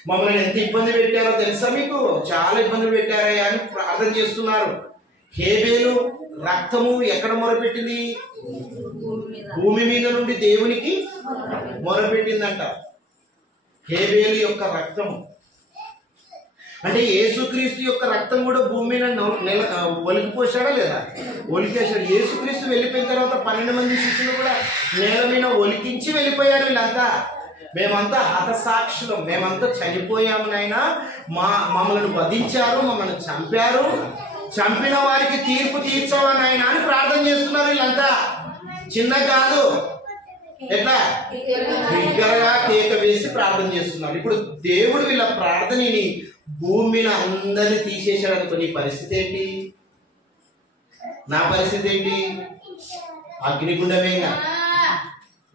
మమ్మల్ని ఎంత ఇబ్బంది పెట్టారో తెలుసా మీకు? చాలా ఇబ్బందులు పెట్టారయ్యా అని ప్రార్థన చేస్తున్నారు. హేబేలు రక్తము ఎక్కడ మొరపెట్టింది? భూమి మీద నుండి దేవునికి మొరపెట్టిందంట. హేబేలు యొక్క రక్తము అంటే యేసుక్రీస్తు యొక్క రక్తం కూడా భూమి మీద ఒలికిపోసాడా లేదా? ఒలికేశాడు. యేసుక్రీస్తు వెళ్ళిపోయిన తర్వాత 12 మంది శిష్యులు కూడా నేల మీద ఒలికించి వెళ్ళిపోయారు. వీళ్ళంతా మేమంతా హతసాక్షులం, మేమంతా చనిపోయాము నాయనా, మమ్మల్ని వధించారు, మమ్మల్ని చంపారు, చంపిన వారికి తీర్పు తీర్చవా నాయనా అని ప్రార్థన చేస్తున్నారు. వీళ్ళంతా చిన్న కాదు, ఎట్లా బిగ్గరగా కేక వేసి ప్రార్థన చేస్తున్నారు. ఇప్పుడు దేవుడు వీళ్ళ ప్రార్థనని భూమిని అందరినీ తీసేశాడు అనుకో, నీ పరిస్థితి ఏంటి? నా పరిస్థితి ఏంటి? అగ్నిగుండమేగా.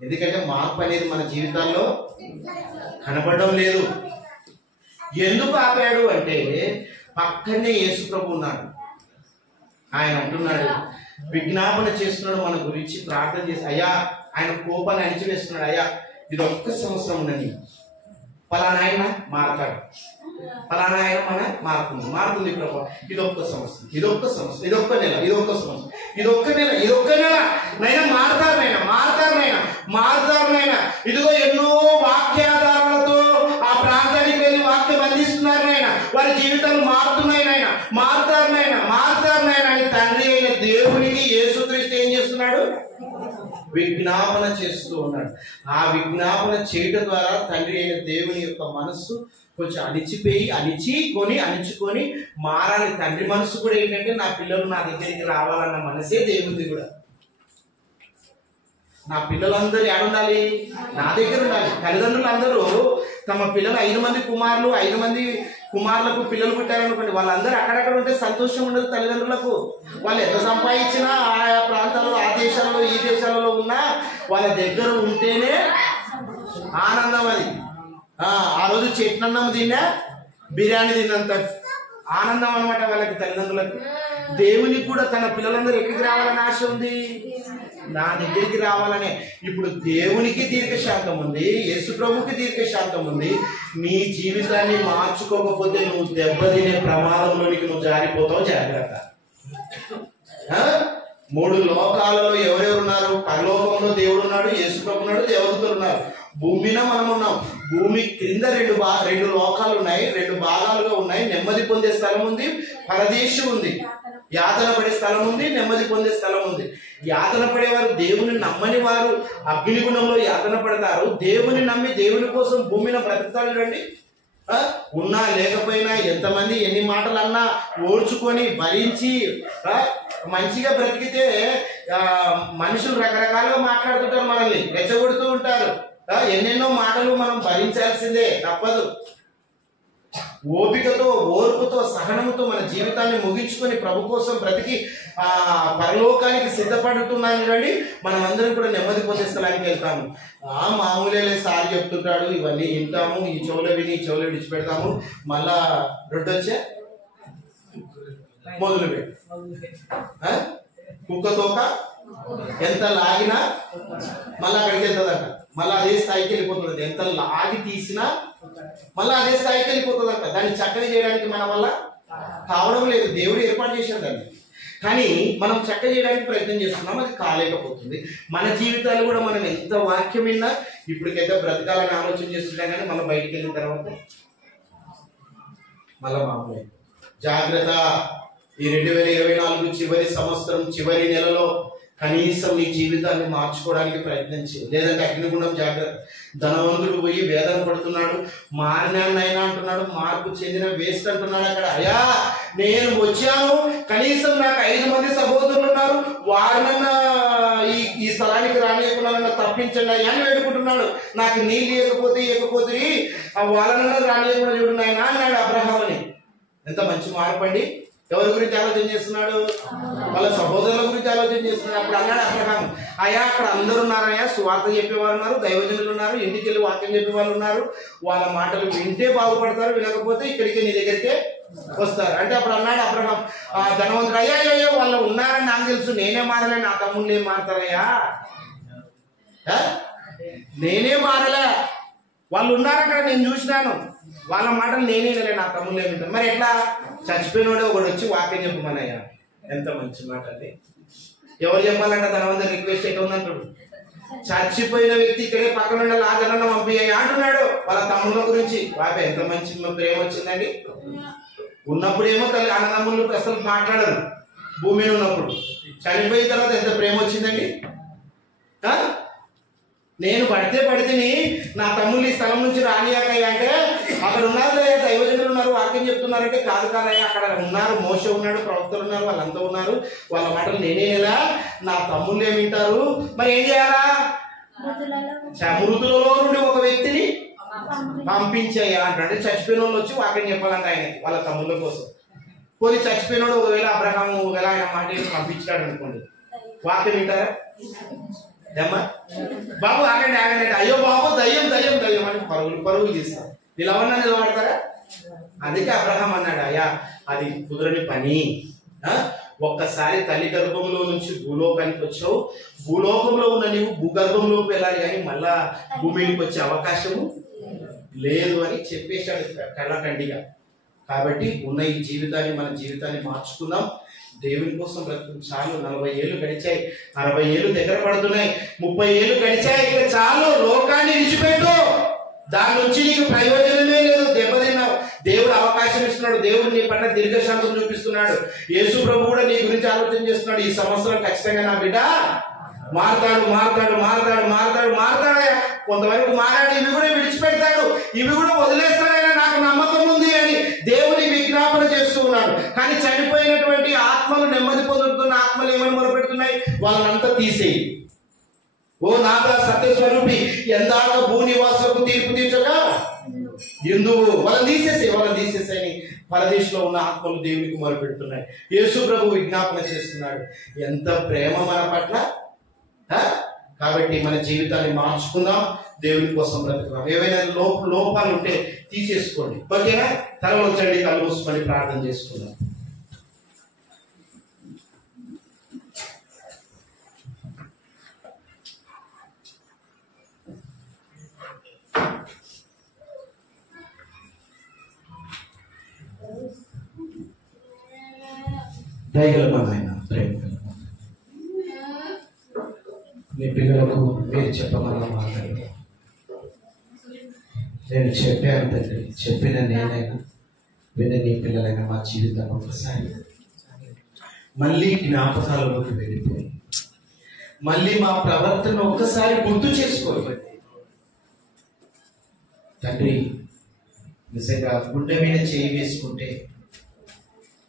ఎందుకంటే మార్పు అనేది మన జీవితాల్లో కనపడడం లేదు. ఎందుకు ఆపాడు అంటే పక్కనే యేసు ప్రభు ఉన్నాడు. ఆయన అంటున్నాడు, విజ్ఞాపన చేస్తున్నాడు మన గురించి, ప్రార్థన చేసి అయ్యా ఆయన కోపాన్ని అణిచివేస్తున్నాడు. అయ్యా ఇది ఒక్క సంవత్సరం ఉన్నది, పలానా ఆయన మారతాడు, పలానా ఆయన మన మారుతుంది ప్రభు. ఇదొక్క సంవత్సరం, ఇదొక్క సంవత్సరం, ఇదొక్క నెల, ఇదొక్క సంవత్సరం, ఇదొక్క నెల, ఇదొక్క నెల నైనా మారుతారు నైనా. ఇదిగో ఎన్నో వాక్యాధారాలతో ఆ ప్రాంతానికి వెళ్ళి వాక్యం అందిస్తున్నారు నాయన. వారి జీవితాలు మారుతున్నాయి నాయన, మారుతారు నాయన అని తండ్రి అయిన దేవునికి యేసుక్రీస్తు ఏం చేస్తున్నాడు? విజ్ఞాపన చేస్తూ ఉన్నాడు. ఆ విజ్ఞాపన చేయడం ద్వారా తండ్రి అయిన దేవుని యొక్క మనస్సు కొంచెం అణుచుకొని మారాలి. తండ్రి మనసు కూడా ఏంటంటే నా పిల్లలు నా దగ్గరికి రావాలన్న మనసే దేవునిది కూడా. నా పిల్లలందరూ ఏడుండాలి? నా దగ్గర ఉండాలి. తల్లిదండ్రులు అందరూ తమ పిల్లలు 5 మంది కుమారులు 5 మంది కుమారులకు పిల్లలు పుట్టారనుకోండి, వాళ్ళందరూ అక్కడక్కడ ఉంటే సంతోషం ఉండదు తల్లిదండ్రులకు. వాళ్ళు ఎంత సంపాదించినా ఆయా ప్రాంతాల్లో, ఆ దేశాలలో, ఈ దేశాలలో ఉన్నా వాళ్ళ దగ్గర ఉంటేనే ఆనందం. అది ఆ రోజు చట్నన్నం తిన్నా, బిర్యానీ తిన్నంత ఆనందం అనమాట వాళ్ళకి, తల్లిదండ్రులకు. దేవునికి కూడా తన పిల్లలందరూ ఎక్కడికి రావాలని ఆశ ఉంది? నా దగ్గరికి రావాలనే. ఇప్పుడు దేవునికి దీర్ఘశాంతం ఉంది, యేసు ప్రభుకి దీర్ఘశాంతం ఉంది. నీ జీవితాన్ని మార్చుకోకపోతే నువ్వు దెబ్బతినే ప్రమాదంలోనికి నువ్వు జారిపోతావు. జాగ్రత్త. 3 లోకాలలో ఎవరెవరు ఉన్నారు? పరలోకంలో దేవుడు ఉన్నాడు, యేసు ప్రభు ఉన్నాడు, దేవదూతలు ఉన్నారు. భూమిన మనం ఉన్నాం. భూమి క్రింద 2 లోకాలు ఉన్నాయి, 2 భాగాలుగా ఉన్నాయి. నెమ్మది పొందే స్థలం ఉంది, పరదేశం ఉంది. యాతన పడే స్థలం ఉంది, నెమ్మది పొందే స్థలం ఉంది. యాతన పడేవారు దేవుని నమ్మని వారు అగ్నిగుణంలో యాతన పడతారు. దేవుని నమ్మి దేవుని కోసం భూమిని బ్రతుకుతారు. రండి, ఉన్నా లేకపోయినా ఎంతమంది ఎన్ని మాటలు అన్నా ఓర్చుకొని భరించి మంచిగా బ్రతికితే మనుషులు రకరకాలుగా మాట్లాడుతుంటారు, మనల్ని రెచ్చగొడుతూ ఉంటారు. ఎన్నెన్నో మాటలు మనం భరించాల్సిందే, తప్పదు. ఓపికతో, ఓర్పుతో, సహనముతో మన జీవితాన్ని ముగించుకొని ప్రభు కోసం బ్రతికి పరలోకానికి సిద్ధపడుతున్నాను. రండి, మనం అందరం కూడా నెమ్మది పొందే స్థలానికి వెళ్తాము. మామూలే సార్ చెప్తుంటాడు, ఇవన్నీ వింటాము, ఈ చెవులో విని ఈ చెవులో విడిచిపెడతాము, మళ్ళా రొడ్డొచ్చే మొదలు పెట్టి కుక్కతోక ఎంత లాగినా మళ్ళీ అక్కడికి వెళ్తుందంట. మళ్ళీ అదే స్థాయికి వెళ్ళిపోతుంది. ఎంత లాగి తీసినా మళ్ళీ అదే స్థాయికి వెళ్ళిపోతుందంట. దాన్ని చక్కగా చేయడానికి మన వల్ల కావడం లేదు. దేవుడు ఏర్పాటు చేశాడు దాన్ని, కానీ మనం చక్కగా చేయడానికి ప్రయత్నం చేస్తున్నాం, అది కాలేకపోతుంది. మన జీవితాలు కూడా మనం ఎంత వాక్యం విన్నా ఇప్పటికైతే బ్రతకాలని ఆలోచన చేస్తున్నాం, కానీ మళ్ళీ బయటికి వెళ్ళిన తర్వాత మళ్ళీ మామూలు. జాగ్రత్త. ఈ 2024 చివరి సంవత్సరం చివరి నెలలో కనీసం నీ జీవితాన్ని మార్చుకోవడానికి ప్రయత్నించు, లేదంటే అగ్నిగుండం జాగ్రత్త. ధనవంతుడు పోయి వేదన పడుతున్నాడు, మారినాన్నైనా అంటున్నాడు, మార్పు చెందిన వేస్ట్ అంటున్నాడు. అక్కడ అయ్యా నేను వచ్చాను, కనీసం నాకు 5 మంది సహోదరులు ఉన్నారు, వారినన్నా ఈ స్థలానికి రానియకుండా తప్పించండి అయ్యా అని వేడుకుంటున్నాడు. నాకు నీళ్ళు ఇవ్వకపోతే వాళ్ళనన్నా రానియకుండా చూడు నాయన అన్నాడు అబ్రహాముని. ఎంత మంచి మార్పు అండి. ఎవరి గురించి ఆలోచన చేస్తున్నాడు? వాళ్ళ సహోదరుల గురించి ఆలోచన చేస్తున్నాడు. అప్పుడు అన్నాడు అబ్రహాము, అయ్యా అక్కడ అందరు ఉన్నారయ్యా, సువార్త చెప్పేవారు ఉన్నారు, దైవజనులు ఉన్నారు, ఇంటికి వెళ్ళి వాక్యం చెప్పే వాళ్ళు ఉన్నారు, వాళ్ళ మాటలు వింటే బాగుపడతారు, వినకపోతే ఇక్కడికే నీ దగ్గరికే వస్తారు అంటే. అప్పుడు అన్నాడు అబ్రహాం ధనవంతుడు, అయ్యా అయ్యో వాళ్ళు ఉన్నారని నాకు తెలుసు, నేనే మారలే, నా తమ్ముళ్ళు ఏం మారతారయ్యా, నేనే మారలే, వాళ్ళు ఉన్నారు అక్కడ, నేను చూసినాను, వాళ్ళ మాటలు నేనే లే, నా తమ్ముళ్ళు ఏమింటారు. మరి ఎట్లా? చచ్చిపోయినోడే ఒకడు వచ్చి వాక్యం చెప్పమనయ్యా. ఎంత మంచి మాట అండి. ఎవరు చెప్పాలంట? ధనవంతుడు రిక్వెస్ట్ ఎక్కడ ఉందంటాడు. చచ్చిపోయిన వ్యక్తి ఇక్కడే పక్కన ఉండే లాజరన్న పంపియ్యా అంటున్నాడు వాళ్ళ తమ్ముళ్ళ గురించి. బాబా ఎంత మంచి ప్రేమ వచ్చిందండి. ఉన్నప్పుడేమో తల్లి అన్నదమ్ములు అసలు మాట్లాడరు, భూమి మీద ఉన్నప్పుడు. చనిపోయిన తర్వాత ఎంత ప్రేమ వచ్చిందండి. నేను పడితేని నా తమ్ముళ్ళు ఈ స్థలం నుంచి రానియాకయ్యా అంటే, అక్కడ ఉన్నారు దైవజనులు ఉన్నారు, వాక్యం చెప్తున్నారంటే, కాదు కాదయ్యా అక్కడ ఉన్నారు, మోషే ఉన్నాడు, ప్రవక్తలు ఉన్నారు, వాళ్ళంతా ఉన్నారు, వాళ్ళ మాటలు నేనేలా, నా తమ్ముళ్ళు ఏమి వింటారు, మరి ఏం చేయాలా? మృతులలో నుండి ఒక వ్యక్తిని పంపించాయా అంటే, చచ్చిపోయిన వాళ్ళు వచ్చి వాక్యం చెప్పాలంట ఆయనకి, వాళ్ళ తమ్ముళ్ళ కోసం. పోనీ చచ్చిపోయినోడు ఒకవేళ అబ్రహాము ఒకవేళ ఆయన మాట పంపించాడు అనుకోండి, వాక్యం వింటారా? బాబు ఆగండి ఆగండి, అయ్యో బాబు దయ్యం దయ్యం దయ్యం అని పరుగులు తీస్తారు. నిలవన్నా నిలబడతారా? అందుకే అబ్రహాం అన్నాడు, అయ్యా అది కుదరని పని, ఒక్కసారి తల్లి గర్భంలో నుంచి భూలోకానికి వచ్చావు, భూలోకంలో ఉన్న నీవు భూగర్భంలోకి వెళ్ళాలి, కానీ మళ్ళా భూమికి వచ్చే అవకాశము లేదు అని చెప్పేశాడు కళ్ళకండిగా. కాబట్టి ఉన్న ఈ జీవితాన్ని, మన జీవితాన్ని మార్చుకుందాం, దేవుని కోసం బ్రతుకు. చాలు, 40 ఏళ్ళు గడిచాయి, 60 ఏళ్ళు దగ్గర పడుతున్నాయి, 30 ఏళ్ళు గడిచాయి, ఇక చాలు, లోకాన్ని విడిచిపెట్టు, దాని నుంచి నీకు ప్రయోజనమే లేదు, దెబ్బతిన్నావు. దేవుడు అవకాశం ఇస్తున్నాడు, దేవుడు నీ పట్ల దీర్ఘశాంతం చూపిస్తున్నాడు. యేసు ప్రభు కూడా నీ గురించి ఆలోచన చేస్తున్నాడు. ఈ సంవత్సరం ఖచ్చితంగా నా బిడ్డ మారతాడు మారతాడు మారతాడు మారతాడు మారతాడయ్యా. కొంతవరకు మారాడు, ఇవి కూడా విడిచిపెడతాడు, ఇవి కూడా వదిలేస్తాడైనా నాకు నమ్మకం ఉంది అని దేవుని విజ్ఞాపన చేస్తూ ఉన్నాడు. కానీ చనిపోయినటువంటి ఆత్మలు, నెమ్మది పొందుతున్న ఆత్మలు ఏమని మొరపెడుతున్నాయి? వాళ్ళనంతా తీసేయి, ఓ నాథ సత్యస్వరూపి, ఎందాక భూనివాసులకు తీర్పు తీర్చగా ఎందువు, వాళ్ళని తీసేసాయని పరదేశంలో ఉన్న ఆత్మలు దేవునికి మొరపెడుతున్నాయి. యేసు ప్రభు విజ్ఞాపన చేస్తున్నాడు, ఎంత ప్రేమ మన పట్ల. కాబట్టి మన జీవితాన్ని మార్చుకుందాం, దేవుని కోసం బ్రతుకుదాం. ఏవైనా లోపాలు ఉంటే తీసేసుకోండి, ఓకేనా? తల వచ్చండి, కళ్ళు మూసుకొని ప్రార్థన చేసుకుందాం. దయగలమైన ప్రేమ మీ పిల్లలకు మీరు చెప్పమన్న మాట్లాడు. నేను చెప్పాను తండ్రి, చెప్పిన నేనైనా విన్న నీ పిల్లలైనా మా జీవితాన్ని ఒకసారి మళ్ళీ జ్ఞాపకాలలోకి వెళ్ళిపోయి, మళ్ళీ మా ప్రవర్తన ఒక్కసారి గుర్తు చేసుకోవాలి తండ్రి. నిజంగా గుండె మీద చేయి వేసుకుంటే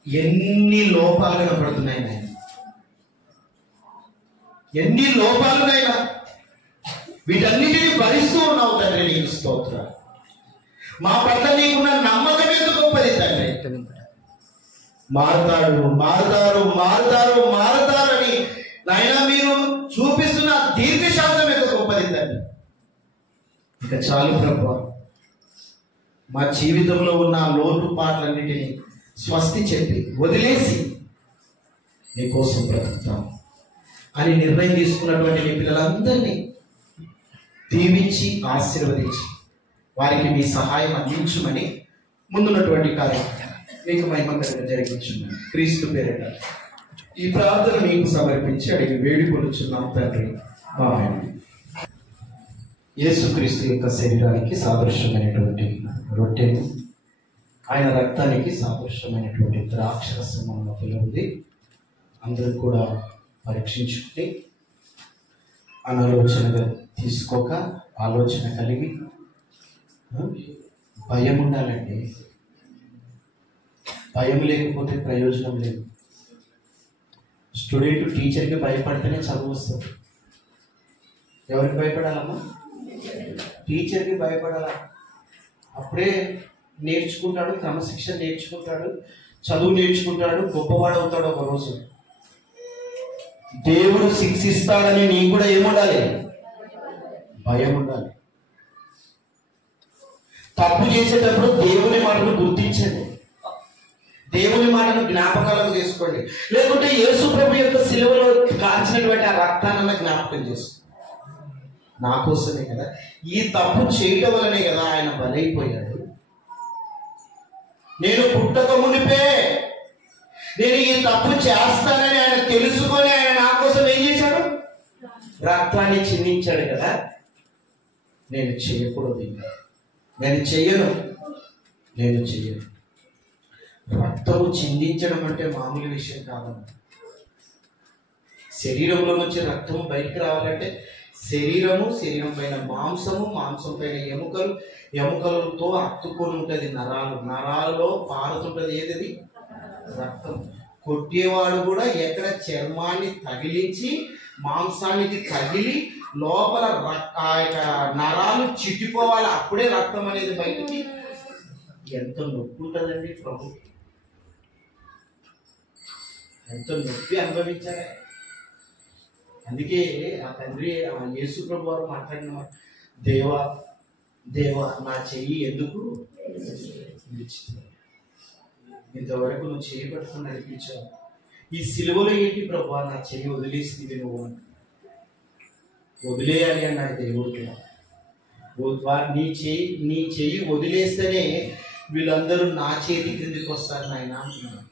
ఎన్ని లోపాలు కనపడుతున్నాయి నాయన, ఎన్ని లోపాలునైనా వీటన్నిటిని భరిస్తూ ఉన్నావు తండ్రి. నీకు స్తోత్రాలు. మా పట్ల నీకున్న నమ్మకం ఎంత గొప్పది తండ్రి. మారుతాడు మారుతారు మారుతారు మారుతారు అని నాయన మీరు చూపిస్తున్న దీర్ఘశాంతం ఎంత గొప్పది తండ్రి. ఇక చాలు ప్రభువా, మా జీవితంలో ఉన్న లోటుపాట్లన్నిటినీ స్వస్తి చెప్పి వదిలేసి నీకోసం బ్రతుకుతాం అని నిర్ణయం తీసుకున్నటువంటి మీ పిల్లలందరినీ దీవించి ఆశీర్వదించి వారికి మీ సహాయం అందించమని ముందున్నటువంటి కార్యక్రమం మీకు మహిమకరంగా జరిగించున్నాను. క్రీస్తు పేరిట ఈ ప్రార్థన మీకు సమర్పించి అడిగి వేడుకొనుచున్నాం తండ్రి, ఆమేన్. యేసుక్రీస్తు యొక్క శరీరానికి సాదృశ్యమైనటువంటి రొట్టెను, ఆయన రక్తానికి సాదృశ్యమైనటువంటి ద్రాక్షరసం మనలో ఉంది. అందరూ కూడా పరీక్షించుకుని అనాలోచనగా తీసుకోక ఆలోచన కలిగి భయం ఉండాలండి. భయం లేకపోతే ప్రయోజనం లేదు. స్టూడెంట్ టీచర్కి భయపడితేనే చదువు వస్తుంది. ఎవరికి భయపడాలమ్మా? టీచర్కి భయపడాలా. అప్పుడే నేర్చుకుంటాడు, క్రమశిక్షణ నేర్చుకుంటాడు, చదువు నేర్చుకుంటాడు, గొప్పవాడు అవుతాడు ఒక రోజు. దేవుడు శిక్షిస్తాడని నీకు కూడా ఏముండాలి? భయం ఉండాలి. తప్పు చేసేటప్పుడు దేవుని మాటను గుర్తించండి, దేవుని మాటను జ్ఞాపకాలకు తీసుకోండి. లేకుంటే యేసు ప్రభు యొక్క సిలువలో కాల్చినటువంటి ఆ రక్తాన్ని జ్ఞాపకం చేసుకోండి. నా కోసమే కదా, ఈ తప్పు చేయటం వల్లనే కదా ఆయన బలైపోయాడు. నేను పుట్టక మునిపే నేను ఈ తప్పు చేస్తానని ఆయన తెలుసుకొని ఆయన నా కోసం ఏం చేశాడు? రక్తాన్ని చిందించాడు కదా. నేను చేయకూడదు, నేను చెయ్యను. రక్తము చిందించడం అంటే మామూలు విషయం కాదన్న. శరీరంలో నుంచి రక్తము బయటకు రావాలంటే శరీరం పైన మాంసం పైన ఎముకలతో అత్తుకొని ఉంటుంది. నరాలలో పారుతుంటది ఏది? రక్తం. కొట్టేవాడు కూడా ఎక్కడ చర్మాన్ని తగిలించి మాంసానికి తగిలి లోపల ఆ యొక్క నరాలు చిట్టిపోవాలి, అప్పుడే రక్తం అనేది బయటికి. ఎంత నొప్పి ఉంటుందండి ప్రభు, ఎంత నొప్పి అనుభవించాలి. అందుకే ఆ తండ్రి యేసు ప్రభు వారు మాట్లాడిన దేవా నా చెయ్యి ఎందుకు విడిచిపోయావు? ఇంతవరకు నువ్వు చెయ్యి పట్టుకుని నడిపించావు, ఈ సిలువలో ఏంటి ప్రభు నా చెయ్యి వదిలేసింది నువ్వు? వదిలేయాలి అన్నాడు దేవుడికి. నీ చెయ్యి వదిలేస్తేనే వీళ్ళందరూ నా చేతి క్రిందికి వస్తారు నాయన అంటున్నాడు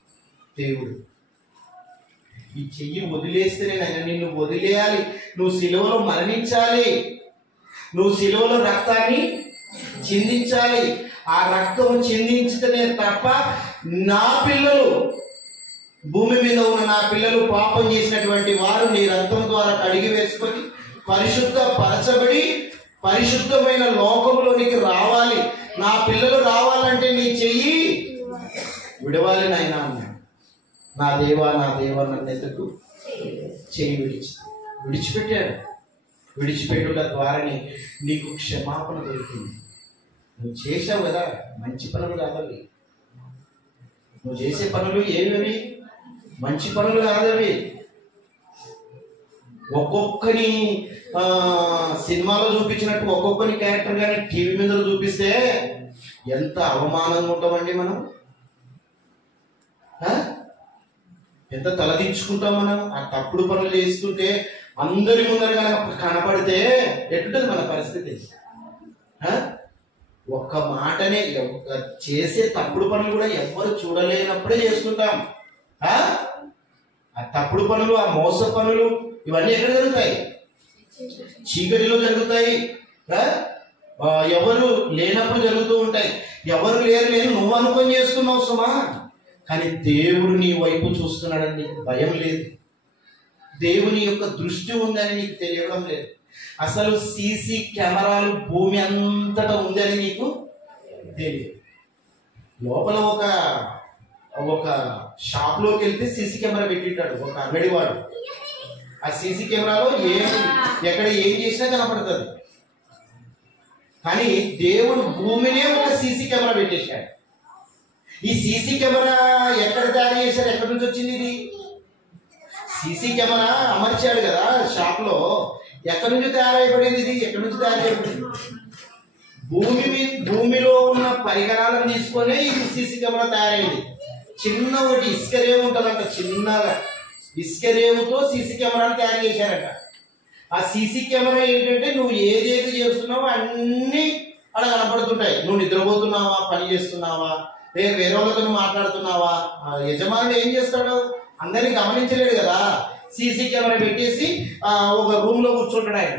దేవుడు. ఈ చెయ్యి వదిలేస్తేనే నాయన నిన్ను వదిలేయాలి, నువ్వు సిలువలో మరణించాలి, నువ్వు సిలువలో రక్తాన్ని చిందించాలి. ఆ రక్తం చిందించితేనే తప్ప నా పిల్లలు, భూమి మీద ఉన్న నా పిల్లలు పాపం చేసినటువంటి వారు నీ రక్తం ద్వారా కడిగి వేసుకొని పరిశుద్ధపరచబడి పరిశుద్ధమైన లోకంలోనికి రావాలి. నా పిల్లలు రావాలంటే నీ చెయ్యి విడవాలి నాయనా అన్నాడు. నా దేవా నన్ను ఎందుకు చెయ్యి విడిచిపెట్టాడు. విడిచిపెట్టుట ద్వారానే నీకు క్షమాపణ దొరికింది. నువ్వు చేసావు కదా మంచి పనులు కాదవి, నువ్వు చేసే పనులు ఏమవి? మంచి పనులు కాదవి. ఒక్కొక్కని సినిమాలో చూపించినట్టు ఒక్కొక్కని క్యారెక్టర్ కానీ టీవీ మీద చూపిస్తే ఎంత అవమానంగా ఉంటామండి మనం, ఎంత తలదించుకుంటాం మనం. ఆ తప్పుడు పనులు చేస్తుంటే అందరి ముందర కనపడితే ఎట్లుంటుంది మన పరిస్థితి? ఒక్క మాటనే చేసే తప్పుడు పనులు కూడా ఎవ్వరు చూడలేనప్పుడే చేసుకుంటాం. ఆ తప్పుడు పనులు, ఆ మోస పనులు ఇవన్నీ ఎక్కడ జరుగుతాయి? చీకటిలో జరుగుతాయి. ఎవరు లేనప్పుడు జరుగుతూ ఉంటాయి. ఎవరు లేరు నువ్వు అనుకొని చేసుకున్నావు సుమా, కానీ దేవుడు నీ వైపు చూస్తున్నాడని భయం లేదు. దేవుని యొక్క దృష్టి ఉందని నీకు తెలియడం లేదు. అసలు సీసీ కెమెరాలు భూమి అంతటా ఉందని నీకు తెలియదు. లోపల ఒక షాప్లోకి వెళ్తే సీసీ కెమెరా పెట్టింటాడు ఒక అంగడివాడు. ఆ సీసీ కెమెరాలో ఎక్కడ ఏం చేసినా కనపడుతుంది. కానీ దేవుడు భూమినే ఒక సీసీ కెమెరా పెట్టేశాడు. ఈ సీసీ కెమెరా ఎక్కడ తయారు చేశారు? ఎక్కడి నుంచి వచ్చింది ఇది? సీసీ కెమెరా అమర్చాడు కదా షాప్ లో, ఎక్కడి నుంచి తయారైపడింది ఇది? ఎక్కడి నుంచి తయారైపడింది? భూమిలో ఉన్న పరికరాలను తీసుకొని ఈ సీసీ కెమెరా తయారైంది. చిన్న ఒకటి ఇసుక రేవు ఉంటుందంట, చిన్నగా ఇసుక రేవుతో సీసీ కెమెరాలు తయారు చేశారట. ఆ సీసీ కెమెరా ఏంటంటే నువ్వు ఏదైతే చేస్తున్నావో అన్నీ అలా కనపడుతుంటాయి. నువ్వు నిద్రపోతున్నావా, పని చేస్తున్నావా, వేరే వాళ్ళతో మాట్లాడుతున్నావా. యజమానుడు ఏం చేస్తాడు? అందరినీ గమనించలేడు కదా. సీసీ కెమెరా పెట్టేసి ఒక రూమ్ లో కూర్చుంటాడు ఆయన,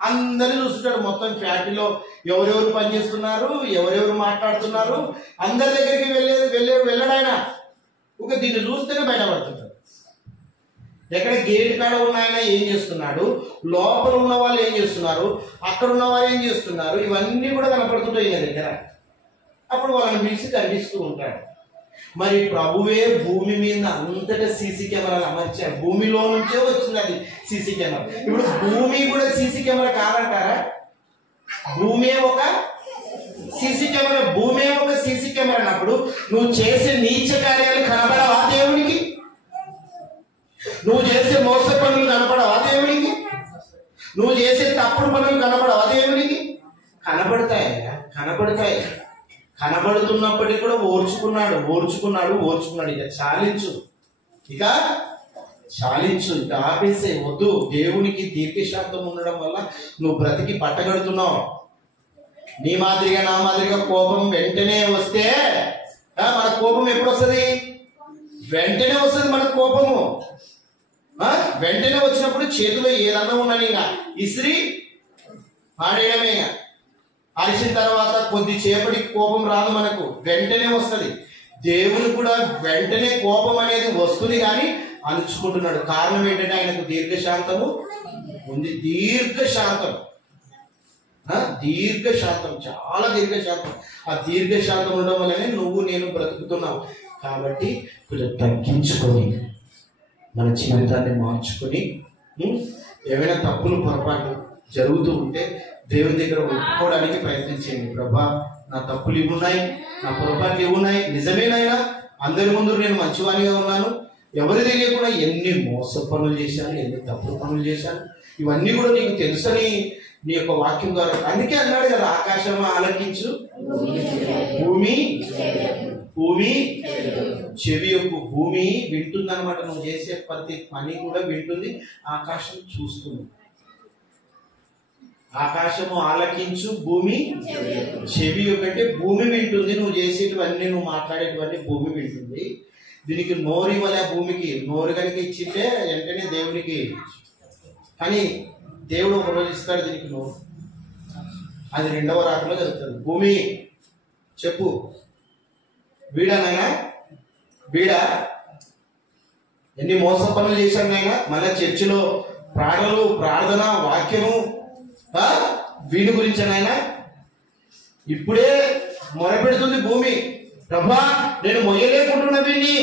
అందరినీ చూస్తుంటాడు. మొత్తం ఫ్యాక్టరీలో ఎవరెవరు పనిచేస్తున్నారు, ఎవరెవరు మాట్లాడుతున్నారు, అందరి దగ్గరికి వెళ్ళాడు ఆయన. ఒక దీన్ని చూస్తేనే బయటపడుతుంటాడు. ఎక్కడ గేట్ కాడ ఉన్న ఆయన ఏం చేస్తున్నాడు, లోపల ఉన్న వాళ్ళు ఏం చేస్తున్నారు, అక్కడ ఉన్న వాళ్ళు ఏం చేస్తున్నారు, ఇవన్నీ కూడా కనపడుతుంటాయి ఈయన దగ్గర. అప్పుడు వాళ్ళని పిలిచి కనిపిస్తూ ఉంటాడు. మరి ప్రభువే భూమి మీద అంతటా సీసీ కెమెరాలు అమర్చారు. భూమిలో నుంచే వచ్చింది అది సీసీ కెమెరా. ఇప్పుడు భూమి కూడా సీసీ కెమెరా కాదంటారా? భూమి ఒక సీసీ కెమెరా. భూమి ఒక సీసీ కెమెరా అన్నప్పుడు నువ్వు చేసే నీచ కార్యాలు కనపడవా దేవునికి? నువ్వు చేసే మోస పనులు కనపడవా దేవునికి? నువ్వు చేసే తప్పుడు పనులు కనపడవా దేవునికి? కనపడతాయి, కనపడతాయి. కనబడుతున్నప్పటికీ కూడా ఓర్చుకున్నాడు. ఇక చాలించు, ఇక ఆపేసే. వద్దు. దేవునికి దీర్ఘశాంతం ఉండడం వల్ల నువ్వు బ్రతికి పట్టగడుతున్నావు. నీ మాదిరిగా నా మాదిరిగా కోపం వెంటనే వస్తే, మన కోపం ఎప్పుడు వస్తుంది? వెంటనే వస్తుంది మన కోపము. వెంటనే వచ్చినప్పుడు చేతిలో ఏదన్నా ఉన్నది ఇంకా ఇసిరి ఆడేయడమే. అరిసిన తర్వాత కొద్దిసేపటి కోపం రాదు మనకు, వెంటనే వస్తుంది. దేవుని కూడా వెంటనే కోపం అనేది వస్తుంది, కానీ అణుచుకుంటున్నాడు. కారణం ఏంటంటే ఆయనకు దీర్ఘశాంతము ఉంది. దీర్ఘశాంతం, చాలా దీర్ఘశాంతం. ఆ దీర్ఘశాంతం ఉండడం వల్లనే నువ్వు నేను బ్రతుకుతున్నావు. కాబట్టి కొంచెం తగ్గించుకొని మన జీవితాన్ని మార్చుకొని, ఏమైనా తప్పులు పొరపాటు జరుగుతూ ఉంటే దేవుని దగ్గర ఒప్పుకోవడానికి ప్రయత్నించండి. ప్రభా, నా తప్పులు ఇవి ఉన్నాయి, నా పొరపాట్లు ఇవి ఉన్నాయి. నిజమేనైనా అందరి ముందు నేను మంచివానిగా ఉన్నాను. ఎవరి దగ్గర కూడా ఎన్ని మోస పనులు చేశాను, ఎన్ని తప్పుడు పనులు చేశాను, ఇవన్నీ కూడా నీకు తెలుసని నీ యొక్క వాక్యం ద్వారా. అందుకే అన్నాడు కదా, ఆకాశం ఆలకించు, భూమి చెవి యొక్క. భూమి వింటుంది అనమాట. నువ్వు చేసే ప్రతి పని కూడా వింటుంది, ఆకాశం చూస్తుంది. ఆకాశము ఆలకించు, భూమి చెవి ఒకటి. భూమి వింటుంది, నువ్వు చేసేటివన్నీ, నువ్వు మాట్లాడేటివన్నీ భూమి వింటుంది. దీనికి నోరు ఇవ్వలే. భూమికి నోరు కనుక ఇచ్చితే వెంటనే దేవునికి, కానీ దేవుడు ఒక రోజు ఇస్తాడు దీనికి నోరు. అది 2వ రాకలో జరుగుతుంది. భూమి చెప్పు, వీడానైనా వీడా ఎన్ని మోస పనులు చేశాను నాయన. మళ్ళీ చర్చిలో ప్రార్థన వాక్యము వీడి గురించి నాయన. ఇప్పుడే మొరపెడుతుంది భూమి, ప్రభా నేను మొయ్యలేకుంటున్నా వీడిని.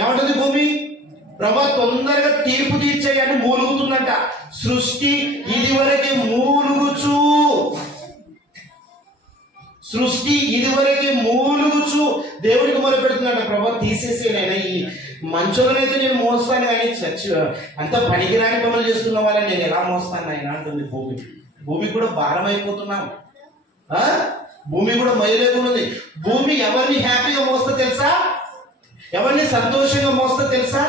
ఏమంటుంది భూమి? ప్రభా తొందరగా తీర్పు తీర్చేయని మూలుగుతుందంట. సృష్టి ఇదివరకే మూలుగుచు దేవుడికి మొరపెడుతుందంట. ప్రభా తీసేసేనైనా ఈ మంచోళ్ళనైతే నేను మోస్తాను, కానీ అంత పనికిరాని పనులు చేస్తున్న వాళ్ళని నేను ఎలా మోస్తాను ఆయన అంటుంది భూమి. భూమి కూడా భారం అయిపోతున్నాం. భూమి కూడా మొయ్యలేకున్నది. భూమి ఎవరిని హ్యాపీగా మోస్తా తెలుసా? ఎవరిని సంతోషంగా మోస్తా తెలుసా?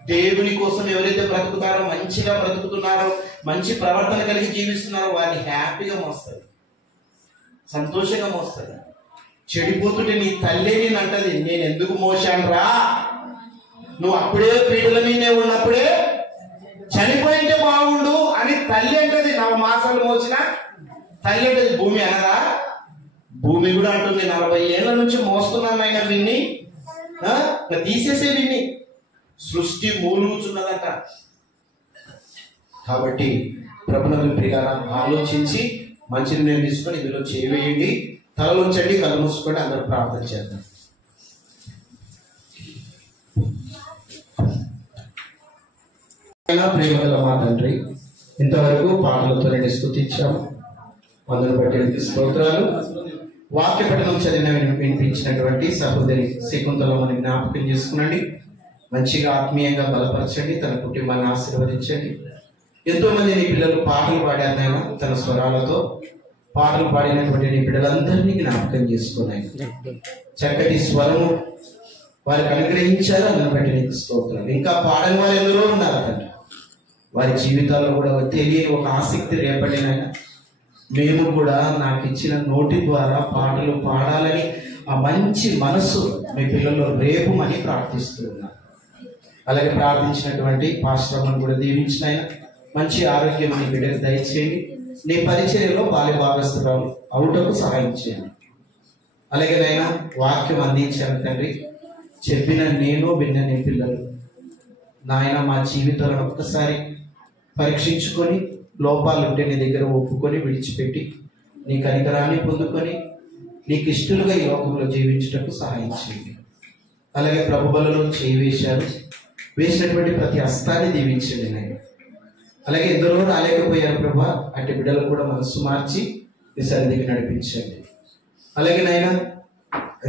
దేవుని కోసం ఎవరైతే బ్రతుకుతారో, మంచిగా బ్రతుకుతున్నారో, మంచి ప్రవర్తన కలిగి జీవిస్తున్నారో వారిని హ్యాపీగా మోస్తారు, సంతోషంగా మోస్తారు. చెడిపోతుంటే నీ తల్లి నేను అంటది, నేను ఎందుకు మోసాను రా, నువ్వు అప్పుడే పీటల మీదే ఉన్నప్పుడే చనిపోయింటే బాగుండు అని తల్లి అంటది. 9 మాసాలు మోసిన తల్లి అంటది. భూమి అనరా? భూమి కూడా అంటుంది, 40 ఏళ్ల నుంచి మోస్తున్నాను ఆయన వీన్ని, తీసేసే వీన్ని. సృష్టి మూలుగుచున్నదంట. కాబట్టి ప్రభువుల ప్రియులారా, ఆలోచించి మంచి నిర్ణయం తీసుకొని ఇందులో చేయవేయండి. తలలోంచండి, కళ్ళు మూసుకొని అందరూ ప్రార్థన చేద్దాం. ప్రేమ గల మా తండ్రి, ఇంతవరకు పాటలతో నేను స్తుతించాము. అందును బట్టి స్తోత్రాలు. వాక్య పఠనం చదివిన వినిపించినటువంటి సహోదరి శకుంతలమ్మని జ్ఞాపకం చేసుకునండి. మంచిగా ఆత్మీయంగా బలపరచండి, తన కుటుంబాన్ని ఆశీర్వదించండి. ఎంతో మంది నీ పిల్లలు పాటలు పాడారు, తన స్వరాలతో పాటలు పాడినటువంటి నీ బిడ్డలందరినీ జ్ఞాపకం చేసుకున్నాయి. చక్కటి స్వరము వారికి అనుగ్రహించారు, అందును బట్టి నీకు స్తోత్రాలు. ఇంకా పాడని వారు ఎందరో ఉన్నారు తండ్రి, వారి జీవితాల్లో కూడా తెలియని ఒక ఆసక్తి రేపడినైనా మేము కూడా నాకు ఇచ్చిన నోటి ద్వారా పాటలు పాడాలని ఆ మంచి మనస్సు మీ పిల్లల్లో రేపుమని ప్రార్థిస్తున్నాను. అలాగే ప్రార్థించినటువంటి పాస్టర్లను కూడా దీవించిన ఆయన మంచి ఆరోగ్యం నీ బిడ్డకు దయచేయండి. నీ పరిచర్యలో బాల్య భాగస్థురాలు అవుటకు సహాయం చేయండి. అలాగే నాయన వాక్యం అందించాను తండ్రి, చెప్పిన నేను విన్న నీ పిల్లలు నాయన మా జీవితాలను ఒక్కసారి పరీక్షించుకొని లోపాలు ఉంటే నీ దగ్గర ఒప్పుకొని విడిచిపెట్టి నీ కనికరాన్ని పొందుకొని నీకు ఇష్టలుగా ఈ లోకంలో జీవించటకు సహాయం చేయండి. అలాగే ప్రభు బలలో చేయి వేశారు, వేసినటువంటి ప్రతి హస్తాన్ని దీవించండి నాయన. అలాగే ఎందరో రాలేకపోయారు ప్రభా, అటు బిడ్డలు కూడా మనస్సు మార్చి ఈ సన్నిధికి నడిపించండి. అలాగే నాయన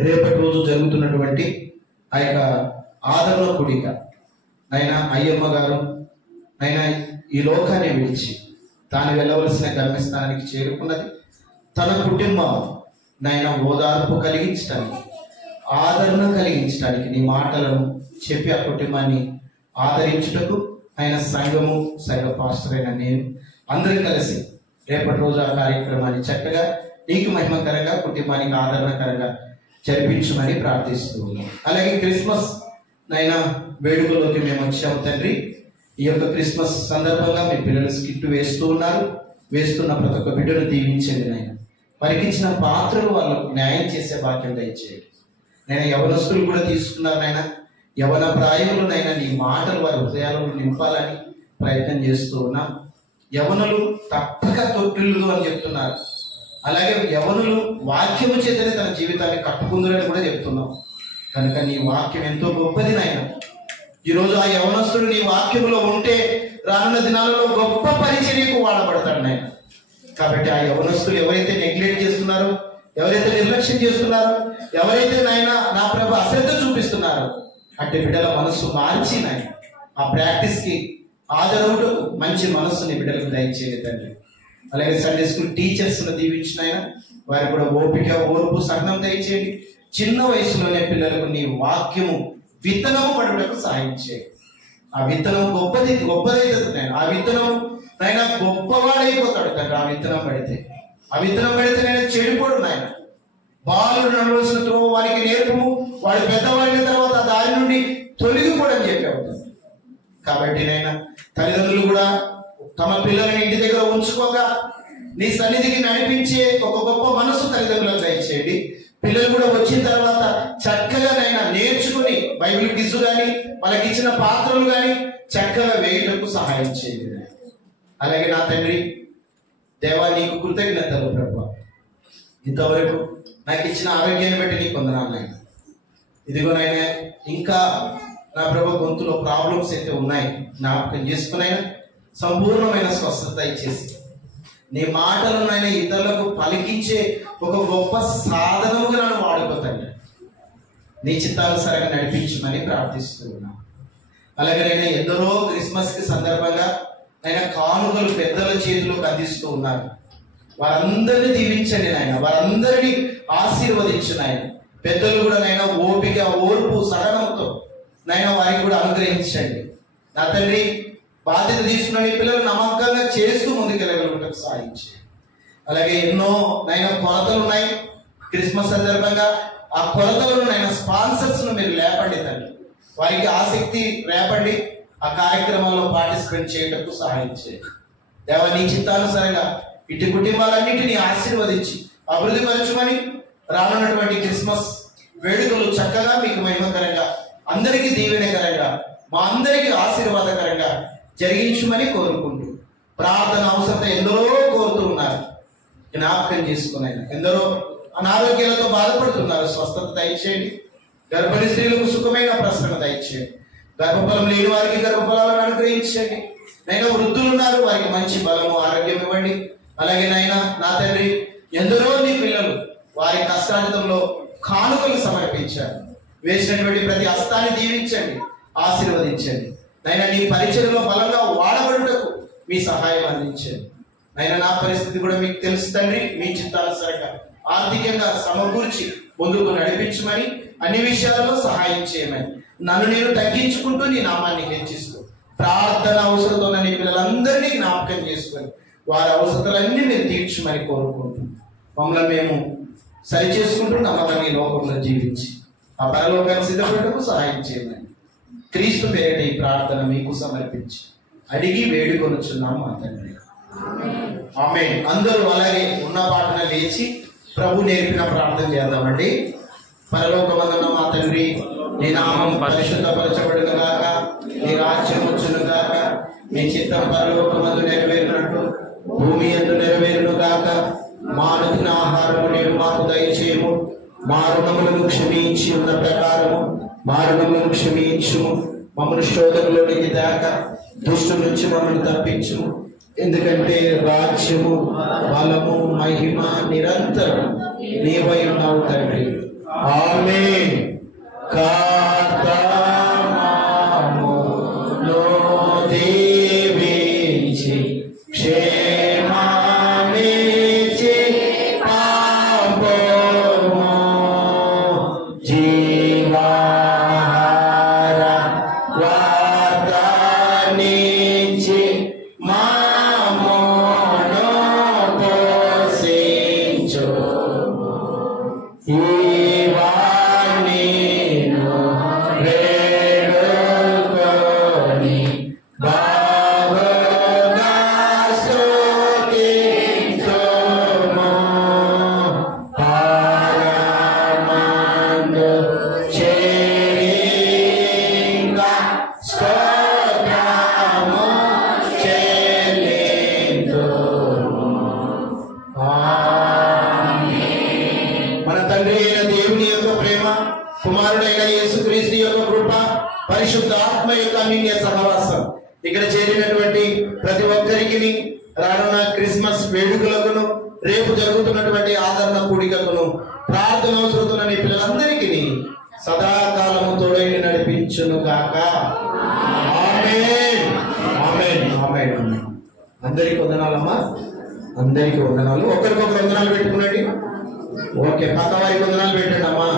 రేపటి రోజు జరుగుతున్నటువంటి ఆ యొక్క ఆదరణ కూడిక నాయన అయ్యమ్మ గారు నాయన ఈ లోకాన్ని విడిచి తాను వెళ్ళవలసిన గమ్యస్థానానికి చేరుకున్నది. తన కుటుంబం నాయన ఓదార్పు కలిగించడానికి, ఆదరణ కలిగించడానికి నీ మాటలను చెప్పి ఆ కుటుంబాన్ని ఆదరించుటకు ఆయన సంఘము, సంఘ పాస్టర్ అయిన నేను అందరం కలిసి రేపటి రోజు ఆ కార్యక్రమాన్ని చక్కగా నీకు మహిమకరంగా, కుటుంబానికి ఆదరణకరంగా జరిపించమని ప్రార్థిస్తూ ఉన్నాం. అలాగే క్రిస్మస్ నైనా వేడుకలోకి మేము వచ్చాము తండ్రి. ఈ యొక్క క్రిస్మస్ సందర్భంగా మీ పిల్లలు స్కిట్ వేస్తూ ఉన్నారు. వేస్తున్న ప్రతి ఒక్క బిడ్డను దీవించండి నాయన. వారికి ఇచ్చిన పాత్రలు వాళ్ళకు న్యాయం చేసే భాగ్యం దయచేయండి. నేను యవనస్తులు కూడా తీసుకున్నారు నాయన. యవన ప్రాయములనైనా నీ మాటలు వారి హృదయాలను నింపాలని ప్రయత్నం చేస్తూ ఉన్నాం. యవనులు తప్పక తొట్టిల్లు అని చెప్తున్నారు. అలాగే యవనులు వాక్యము చేతనే తన జీవితాన్ని కట్టుకుందురని కూడా చెప్తున్నాం. కనుక నీ వాక్యం ఎంతో గొప్పది నాయన. ఈరోజు ఆ యవనస్తుడు నీ వాక్యములో ఉంటే రానున్న దినాలలో గొప్ప పరిచర్యకు వాడబడతాడు నాయన. కాబట్టి ఆ యవనస్తులు ఎవరైతే నెగ్లెక్ట్ చేస్తున్నారో, ఎవరైతే నిర్లక్ష్యం చేస్తున్నారో, ఎవరైతే నాయన నా ప్రభు అశ్రద్ధ చూపిస్తున్నారో అంటే బిడ్డల మనస్సు మార్చి నాయన ఆ ప్రాక్టీస్ కి హాజరవుటకు మంచి మనస్సుని బిడ్డలకు దయచేయండి తండ్రి. అలాగే సండే స్కూల్ టీచర్స్ దీవించిన ఆయన వారికి కూడా ఓపిక, ఓర్పు, సహనం దయచేయండి. చిన్న వయసులోనే పిల్లలకు నీ వాక్యము విత్తనము పడుటకు సహాయం చేయండి. ఆ విత్తనం గొప్పదైతుంది నాయన. ఆ విత్తనం నాయన గొప్పవాడైపోతాడు తండ్రి. ఆ విత్తనం పడితే నేను చెడిపోడు నాయన. బాలుడు నడవలసిన త్రోవ వారికి నేర్పము, వాడు పెద్దవాడిన తర్వాత దాని నుండి తొలగిపోవడం చెప్పావు. కాబట్టి నాయన తల్లిదండ్రులు కూడా తమ పిల్లల్ని ఇంటి దగ్గర ఉంచుకోగా నీ సన్నిధికి నడిపించే ఒక గొప్ప మనసు తల్లిదండ్రులకు దయచేయండి. పిల్లలు కూడా వచ్చిన తర్వాత చక్కగా నైనా నేర్చుకుని బైబిల్ కిస్సు కానీ వాళ్ళకి ఇచ్చిన పాత్రలు కానీ చక్కగా వేయటకు సహాయం చేయండి. అలాగే నా తండ్రి దేవా నీకు కృతజ్ఞతలు ప్రభు. ఇంతవరకు నాకు ఇచ్చిన ఆరోగ్యాన్ని బట్టి నీకు వందనాలు నాయన. ఇదిగో నాయన ఇంకా నా ప్రభు గొంతులో ప్రాబ్లమ్స్ అయితే ఉన్నాయి, జ్ఞాపకం చేసుకునైనా సంపూర్ణమైన స్వస్థత ఇచ్చేసి నీ మాటలను ఆయన ఇతరులకు పలికించే ఒక గొప్ప సాధనముగా నన్ను వాడుకోతాను. నీ చిత్తానుసారంగా నడిపించమని ప్రార్థిస్తూ ఉన్నా. అలాగే నేను ఎందరో క్రిస్మస్ కి సందర్భంగా ఆయన కానుకలు పెద్దల చేతులకు అందిస్తూ ఉన్నారు. వారందరినీ దీవించండి నాయన, వారందరినీ ఆశీర్వదించు నాయన. పెద్దలు కూడా నాయన ఓపిక, ఓర్పు, సహనంతో నాయన వారికి కూడా అనుగ్రహించండి. నా తండ్రి బాధ్యత తీసుకున్న నీ పిల్లలు నమ్మకంగా చేస్తూ ముందుకెళ్ళగలుగుటకు సాధించండి. అలాగే ఎన్నో నాయన కొరతలు ఉన్నాయి క్రిస్మస్ సందర్భంగా. ఆ కొరతలను నాయన స్పాన్సర్స్ ను మీరు లేపండి తండ్రి. వారికి ఆసక్తి రేపండి, ఆ కార్యక్రమాల్లో పార్టిసిపేట్ చేయటకు సహాయం చేయండి. దేవ నీ చిత్తానుసారంగా ఇటు కుటుంబాలన్నింటినీ ఆశీర్వదించి అభివృద్ధి పరచమని రానున్నటువంటి క్రిస్మస్ వేడుకలు చక్కగా మీకు మహిమకరంగా, అందరికీ దీవెనకరంగా, మా అందరికీ ఆశీర్వాదకరంగా జరిగించమని కోరుకుంటూ ప్రార్థన అవసరత ఎందరో కోరుతూ ఉన్నారు, జ్ఞాపకం చేసుకున్నాను. ఎందరో అనారోగ్యాలతో బాధపడుతున్నారు, స్వస్థత దయచేయండి. గర్భిణీ స్త్రీలకు సుఖమైన ప్రసరణ దయచేయండి. గర్భఫలం లేని వారికి గర్భఫలాలను అనుగ్రహించండి. నైనా వృద్ధులు ఉన్నారు, వారికి మంచి బలము, ఆరోగ్యం ఇవ్వండి. అలాగే నాయనా నా తండ్రి ఎందరో నీ పిల్లలు వారి కష్టార్థంలో కానుకలు సమర్పించారు. వేసినటువంటి ప్రతి హస్తాన్ని దీవించండి, ఆశీర్వదించండి. నైనా నీ పరిచయంలో బలంగా వాడబడుటకు మీ సహాయం అందించండి. నైనా నా పరిస్థితి కూడా మీకు తెలుసు తండ్రి. మీ చిత్తానుసారంగా ఆర్థికంగా సమకూర్చి ముందుకు నడిపించమని, అన్ని విషయాలలో సహాయం చేయమని, నన్ను నేను తగ్గించుకుంటూ నీ నామాన్ని హెచ్చిస్తూ ప్రార్థన అవసరంతో నీ పిల్లలందరినీ జ్ఞాపకం చేసుకొని వారి అవసరాలన్నీ మీరు తీర్చమని కోరుకుంటూ మమ్మల్ని మేము సరి చేసుకుంటూ నమ్మకంగా ఈ లోకంలో జీవించి ఆ పరలోకాన్ని సిద్ధపడటకు సహాయం చేయమని క్రీస్తు పేరిట ఈ ప్రార్థన మీకు సమర్పించి అడిగి వేడుకొనుచున్నాము మా తండ్రి. ఆమేన్. అందరూ అలాగే ఉన్న పాటన లేచి ప్రభు నేర్పిన ప్రార్థన చేద్దామండి. పరలోకమందున్న మా తండ్రి, నీ నామం పరిశుద్ధపరచబడును గాక, నీ రాజ్యం వచ్చును గాక, నీ చిత్తం పరలోకమందు నెరవేరినట్లు భూమి యందు నెరవేరును గాక. మా అనుదిన ఆహారము నేడు మాకు దయచేయము, మా రుణములను క్షమించి ఉన్న ప్రకారము మా రుణములను క్షమించుము, మమ్మల్ని శోధనలోనికి దాక దుష్టు నుంచి మమ్మల్ని తప్పించుము. ఎందుకంటే రాజ్యము, బలము, మహిమ నిరంతరం నీవై ఉన్నావు తండ్రి. ఆమేన్. కాతమాములో దీవించి క్షేమమిచ్చి పాపము జీవాహార వార్తనిచ్చి మామోను పోషించు. ఇవన్నీను వేడుకొని బాగుగా స్తుతింతుము. పరమందు చేరింగా స్తోత్రము చెల్లింతుము. మన తండ్రి అయిన దేవుని యొక్క ప్రేమ, కుమారుడైన యేసుక్రీస్తు యొక్క కృప, పరిశుద్ధ ఆత్మ యొక్క అన్యోన్య సహవాసం ఇక్కడ చేరినటువంటి ప్రతి ఒక్కరికి రానున్న క్రిస్మస్ వేడుకలకును రేపు జరుగుతున్నటువంటి ఆదరణ కూడికకును ప్రార్థన అవసరతున్న నీ పిల్లలందరికీ సదాకాలము తోడైన నడిపించును గాక. ఆమేన్. ఆమేన్. ఆమేన్. అందరికీ వందనాలమ్మా, అందరికీ వందనాలు. ఒకరికొకరు వందనాలు పెట్టుకునండి. ఓకే, పక్క వారికి వందనాలు పెట్టండి అమ్మా.